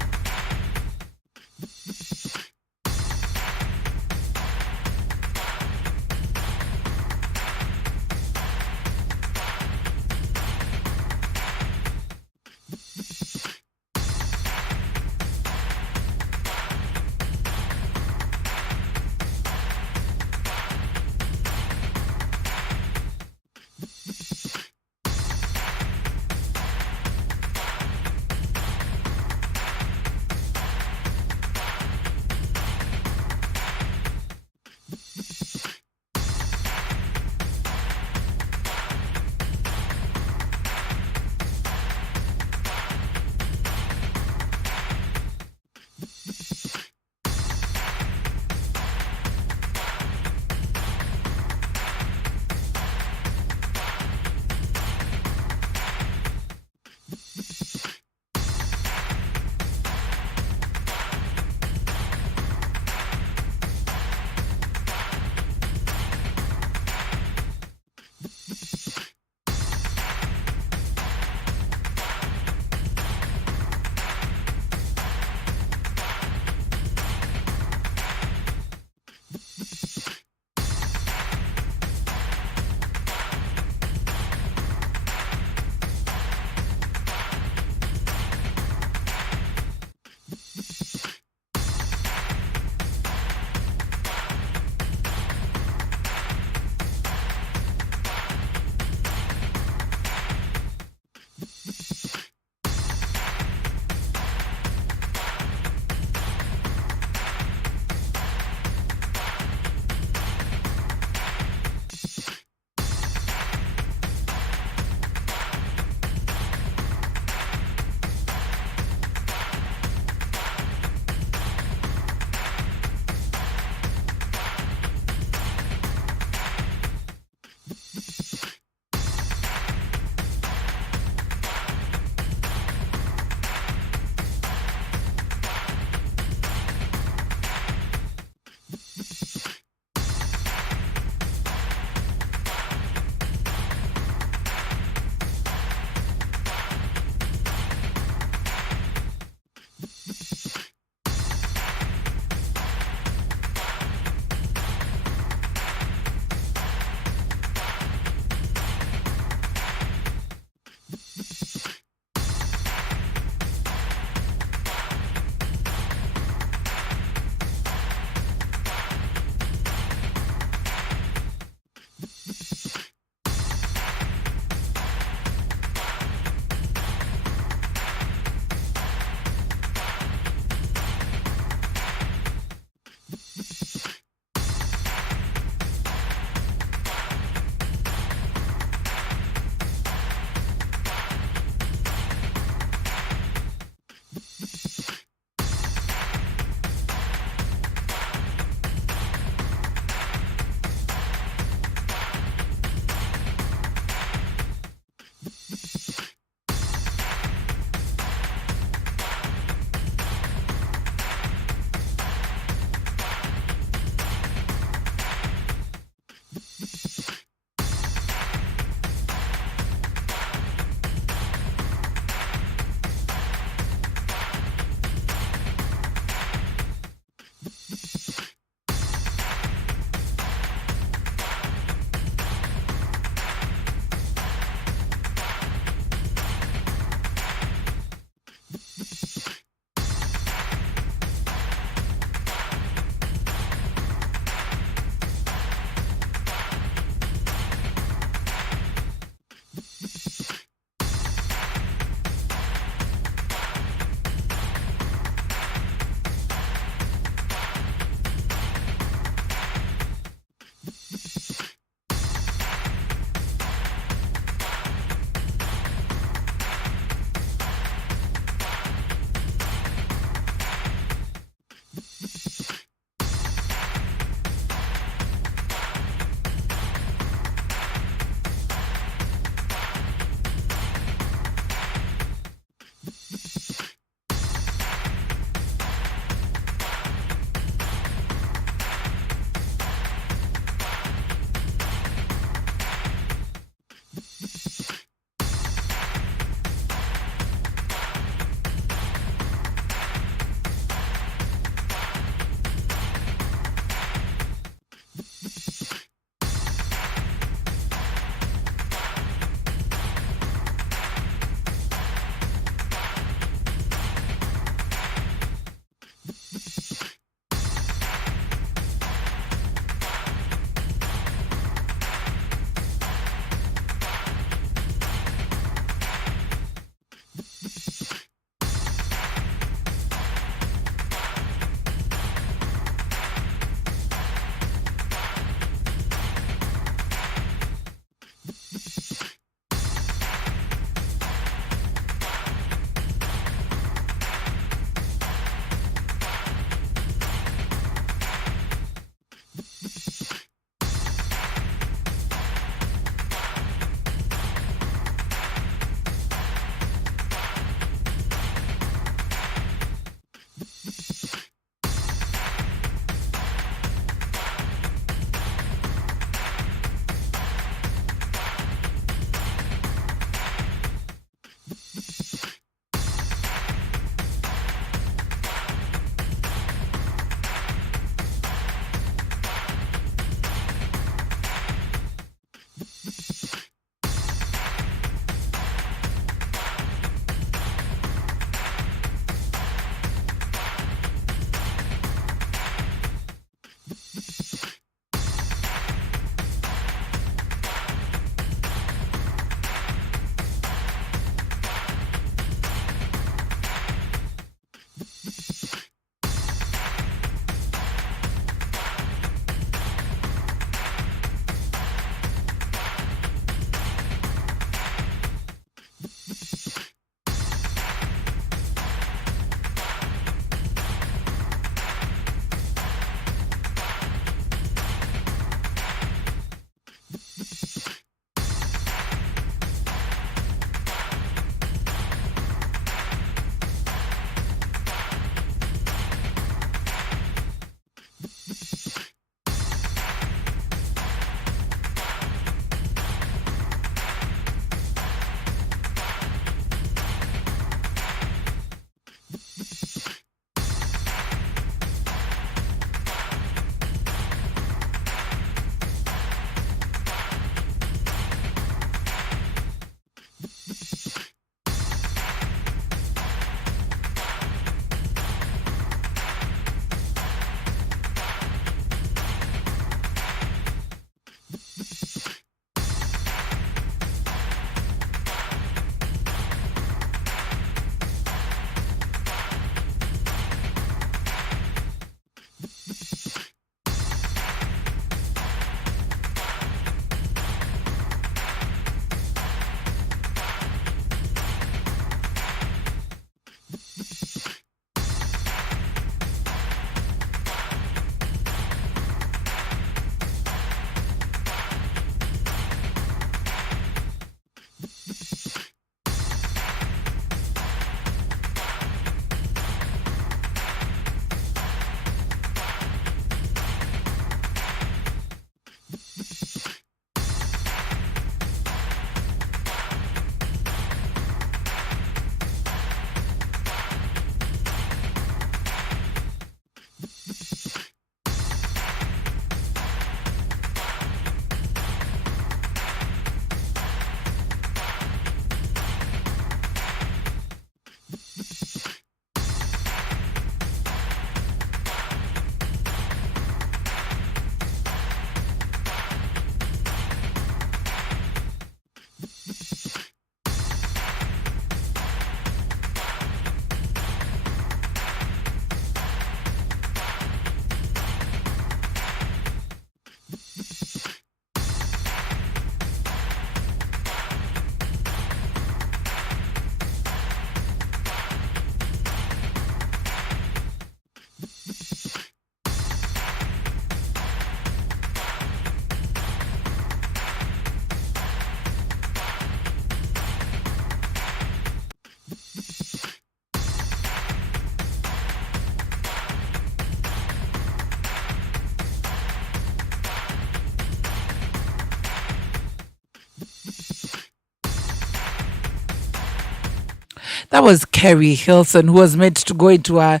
That was Kerry Hilson, who was meant to go into a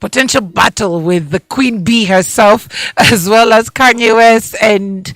potential battle with the Queen Bee herself, as well as Kanye West and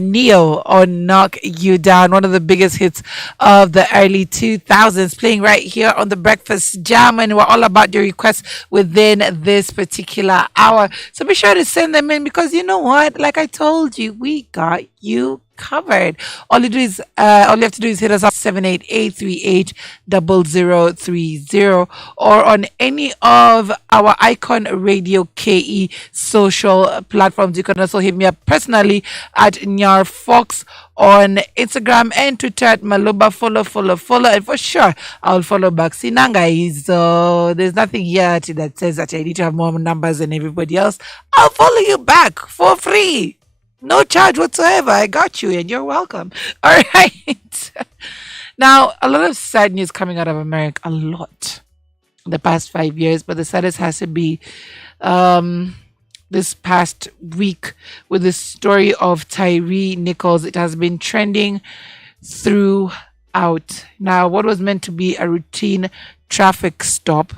Neo on Knock You Down, one of the biggest hits of the early 2000s, playing right here on the Breakfast Jam. And we're all about your requests within this particular hour. So be sure to send them in, because you know what? Like I told you, we got you covered. All you have to do is hit us up 788380030, or on any of our Icon Radio KE social platforms. You can also hit me up personally at Nyar Fox on Instagram and Twitter at Maloba. Follow, and for sure I'll follow back. Sinanga so there's nothing here that says that I need to have more numbers than everybody else. I'll follow you back for free. No charge whatsoever. I got you, and you're welcome. All right. Now, a lot of sad news coming out of America. A lot. The past 5 years. But the saddest has to be this past week with the story of Tyree Nichols. It has been trending throughout. Now, what was meant to be a routine traffic stop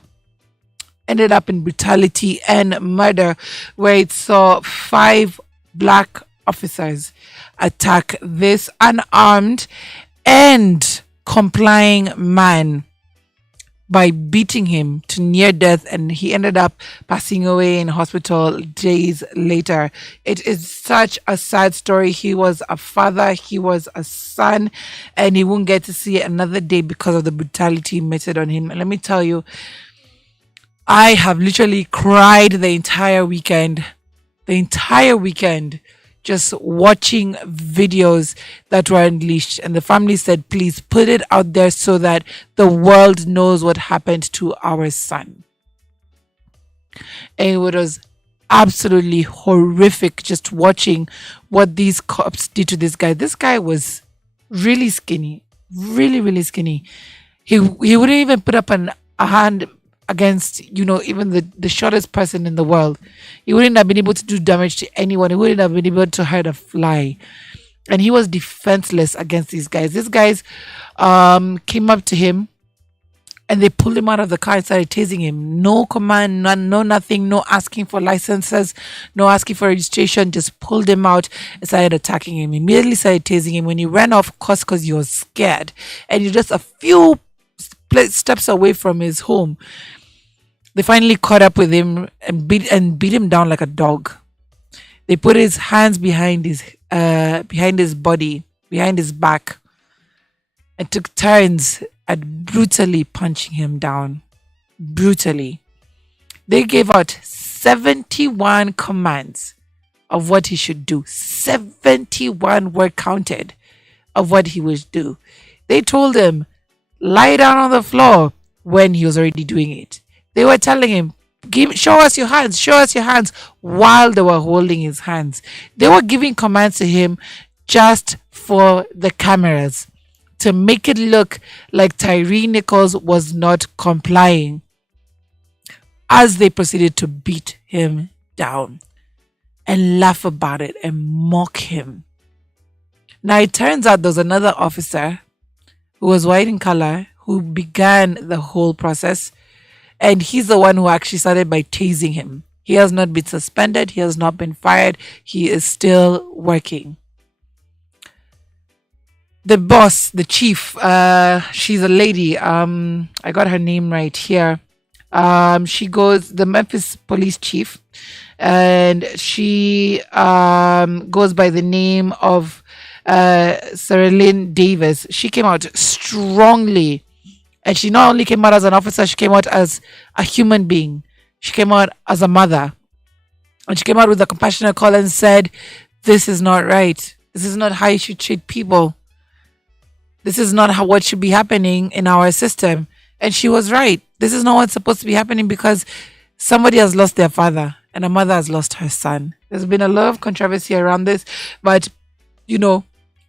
ended up in brutality and murder, where it saw 5 black officers attack this unarmed and complying man by beating him to near death, and he ended up passing away in hospital days later. It is such a sad story. He was a father, he was a son, and he won't get to see another day because of the brutality meted on him. And let me tell you, I have literally cried the entire weekend, just watching videos that were unleashed. And the family said, please put it out there so that the world knows what happened to our son. And it was absolutely horrific just watching what these cops did to this guy. This guy was really skinny, really skinny. He wouldn't even put up a hand against, even the shortest person in the world. He wouldn't have been able to do damage to anyone. He wouldn't have been able to hurt a fly. And he was defenseless against these guys. These guys came up to him and they pulled him out of the car and started tasing him. No command, no nothing, no asking for licenses, no asking for registration. Just pulled him out and started attacking him. Immediately started tasing him. When he ran off, of course, because he was scared. And you're just a few steps away from his home. They finally caught up with him and beat him down like a dog. They put his hands behind his body, behind his back, and took turns at brutally punching him down. Brutally. They gave out 71 commands of what he should do. 71 were counted of what he would do. They told him, lie down on the floor, when he was already doing it. They were telling him, show us your hands, while they were holding his hands. They were giving commands to him just for the cameras, to make it look like Tyree Nichols was not complying, as they proceeded to beat him down and laugh about it and mock him. Now it turns out there was another officer who was white in color who began the whole process. And he's the one who actually started by tasing him. He has not been suspended. He has not been fired. He is still working. The boss, the chief, she's a lady. I got her name right here. She goes, the Memphis police chief. And she goes by the name of Sarah Lynn Davis. She came out strongly. And she not only came out as an officer, she came out as a human being. She came out as a mother. And she came out with a compassionate call and said, this is not right. This is not how you should treat people. This is not what should be happening in our system. And she was right. This is not what's supposed to be happening, because somebody has lost their father and a mother has lost her son. There's been a lot of controversy around this, but,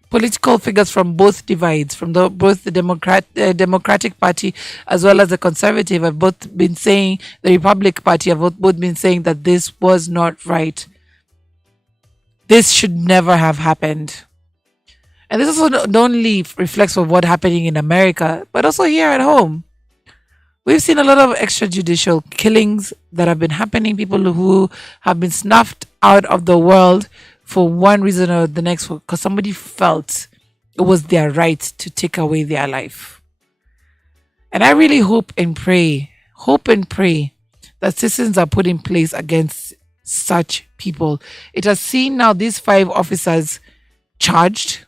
political figures from both divides, from both the Democratic Party as well as the Conservative, have both been saying, the Republic Party have both been saying that this was not right. This should never have happened. And this also not only reflects of what happening in America, but also here at home. We've seen a lot of extrajudicial killings that have been happening, people who have been snuffed out of the world for one reason or the next, because somebody felt it was their right to take away their life. And I really hope and pray that systems are put in place against such people. It has seen now these 5 officers charged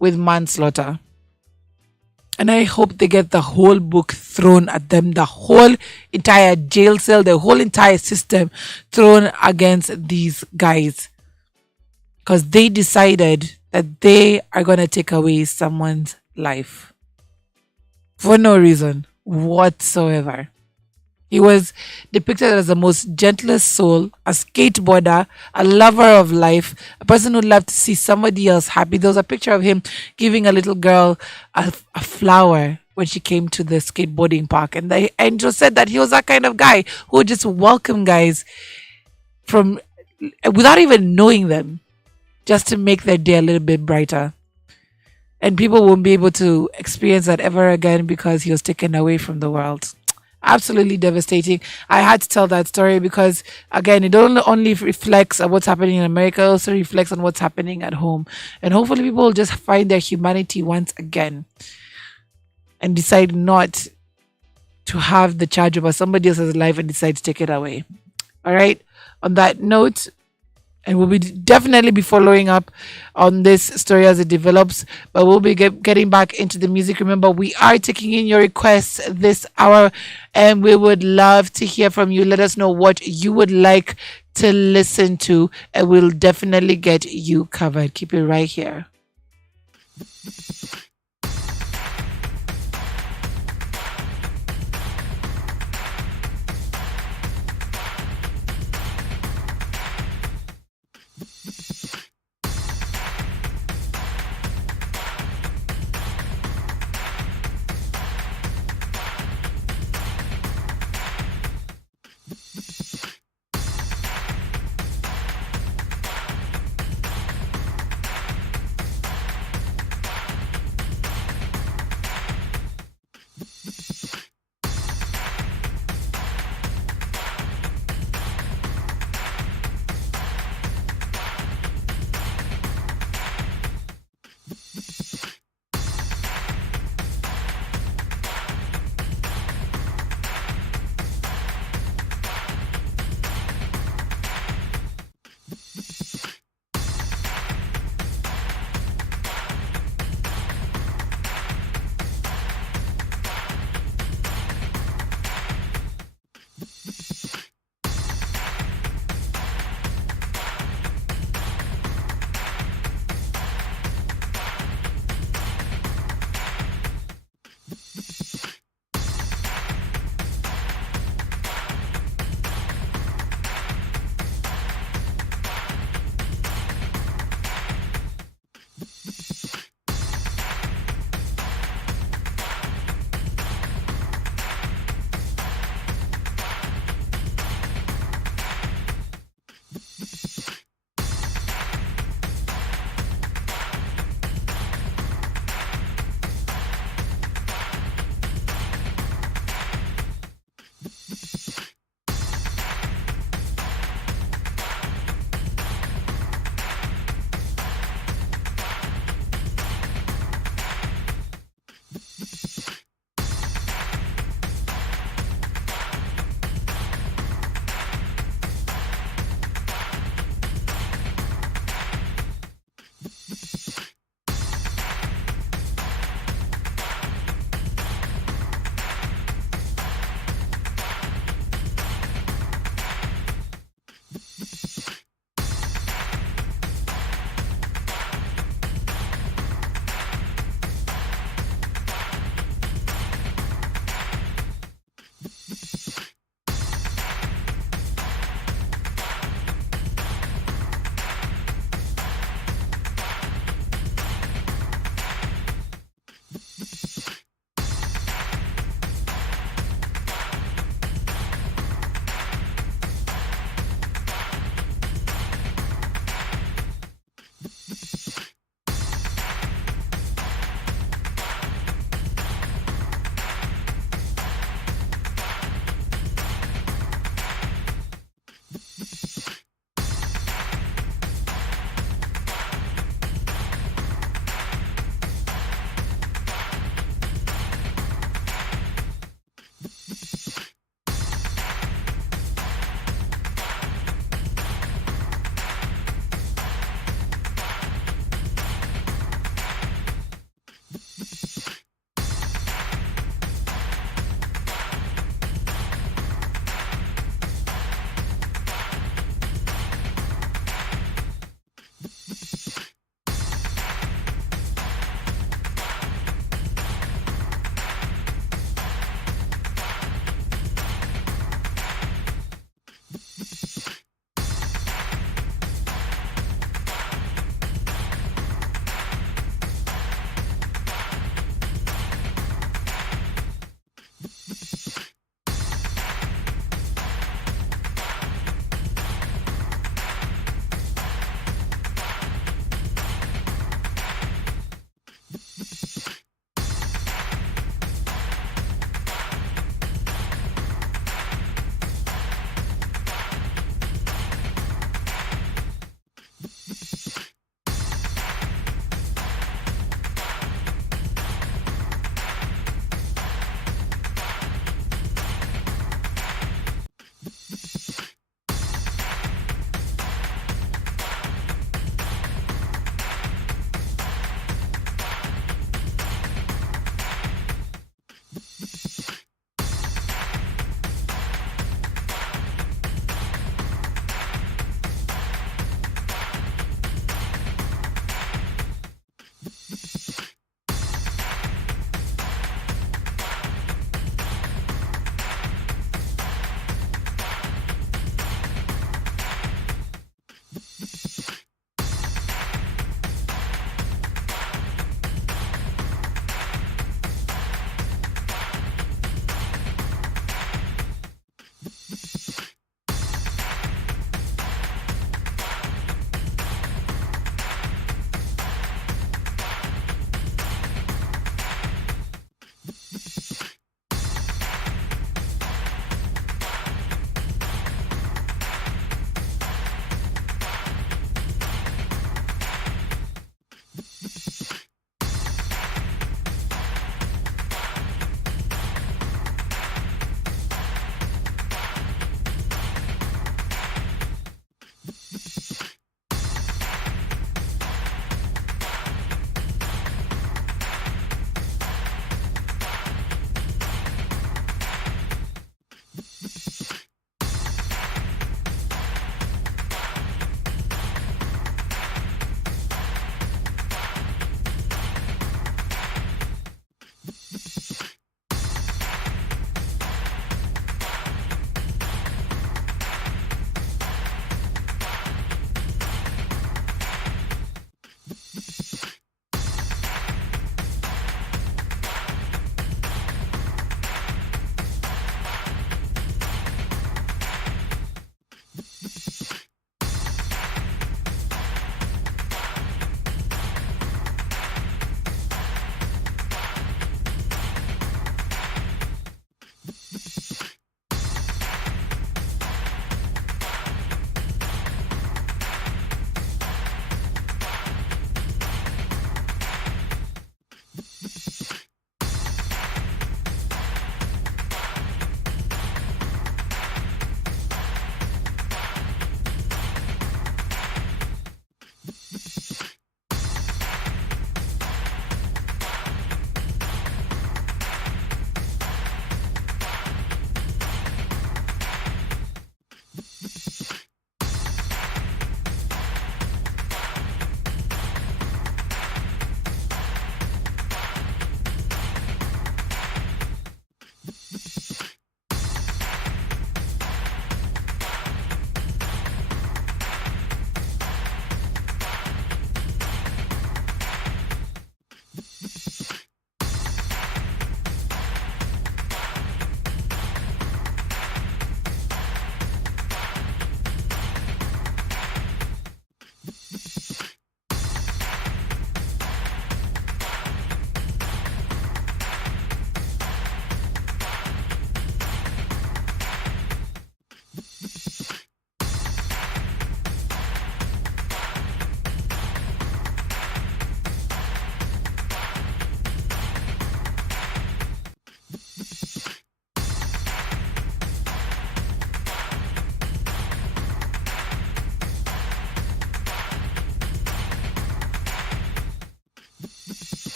with manslaughter. And I hope they get the whole book thrown at them, the whole entire jail cell, the whole entire system thrown against these guys. Because they decided that they are going to take away someone's life for no reason whatsoever. He was depicted as the most gentlest soul, a skateboarder, a lover of life, a person who loved to see somebody else happy. There was a picture of him giving a little girl a flower when she came to the skateboarding park. And the angel said that he was that kind of guy who would just welcome guys from without even knowing them, just to make their day a little bit brighter. And people won't be able to experience that ever again because he was taken away from the world. Absolutely devastating. I had to tell that story because, again, it don't only reflects on what's happening in America, it also reflects on what's happening at home. And hopefully people will just find their humanity once again and decide not to have the charge over somebody else's life and decide to take it away. All right. On that note, and we'll be definitely be following up on this story as it develops, but we'll be getting back into the music. Remember, we are taking in your requests this hour, and we would love to hear from you. Let us know what you would like to listen to, and we'll definitely get you covered. Keep it right here.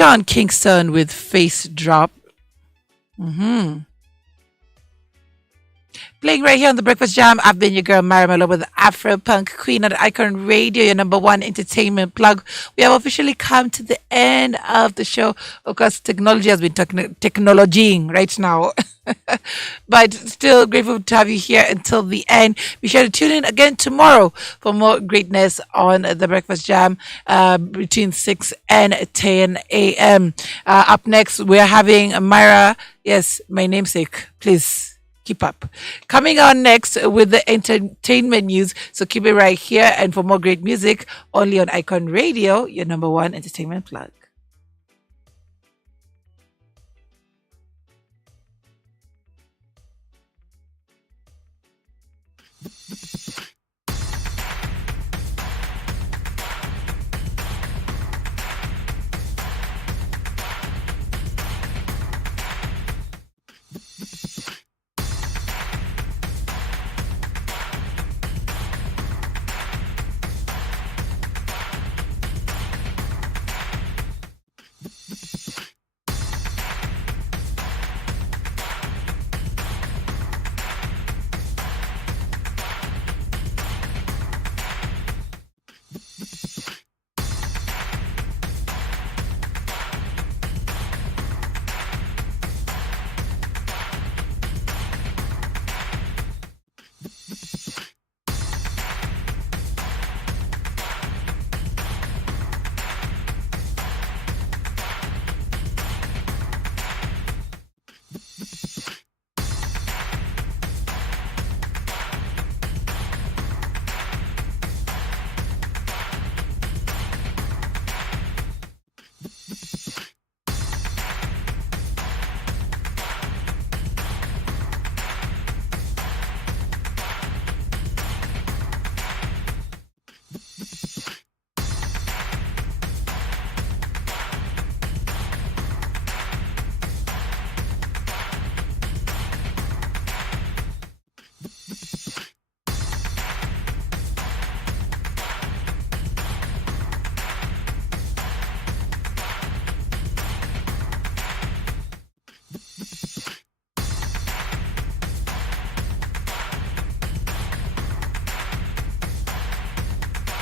Sean Kingston with Face Drop. Hmm. Playing right here on the Breakfast Jam. I've been your girl, Myra Maloba, the Afro Punk Queen of the Icon Radio, your number one entertainment plug. We have officially come to the end of the show. Of course, technology has been technologying right now. But still grateful to have you here until the end. Be sure to tune in again tomorrow for more greatness on the Breakfast Jam between 6 and 10 a.m. Up next, we're having Myra. Yes, my namesake. Please keep up. Coming on next with the entertainment news. So keep it right here. And for more great music, only on Icon Radio, your number one entertainment plug.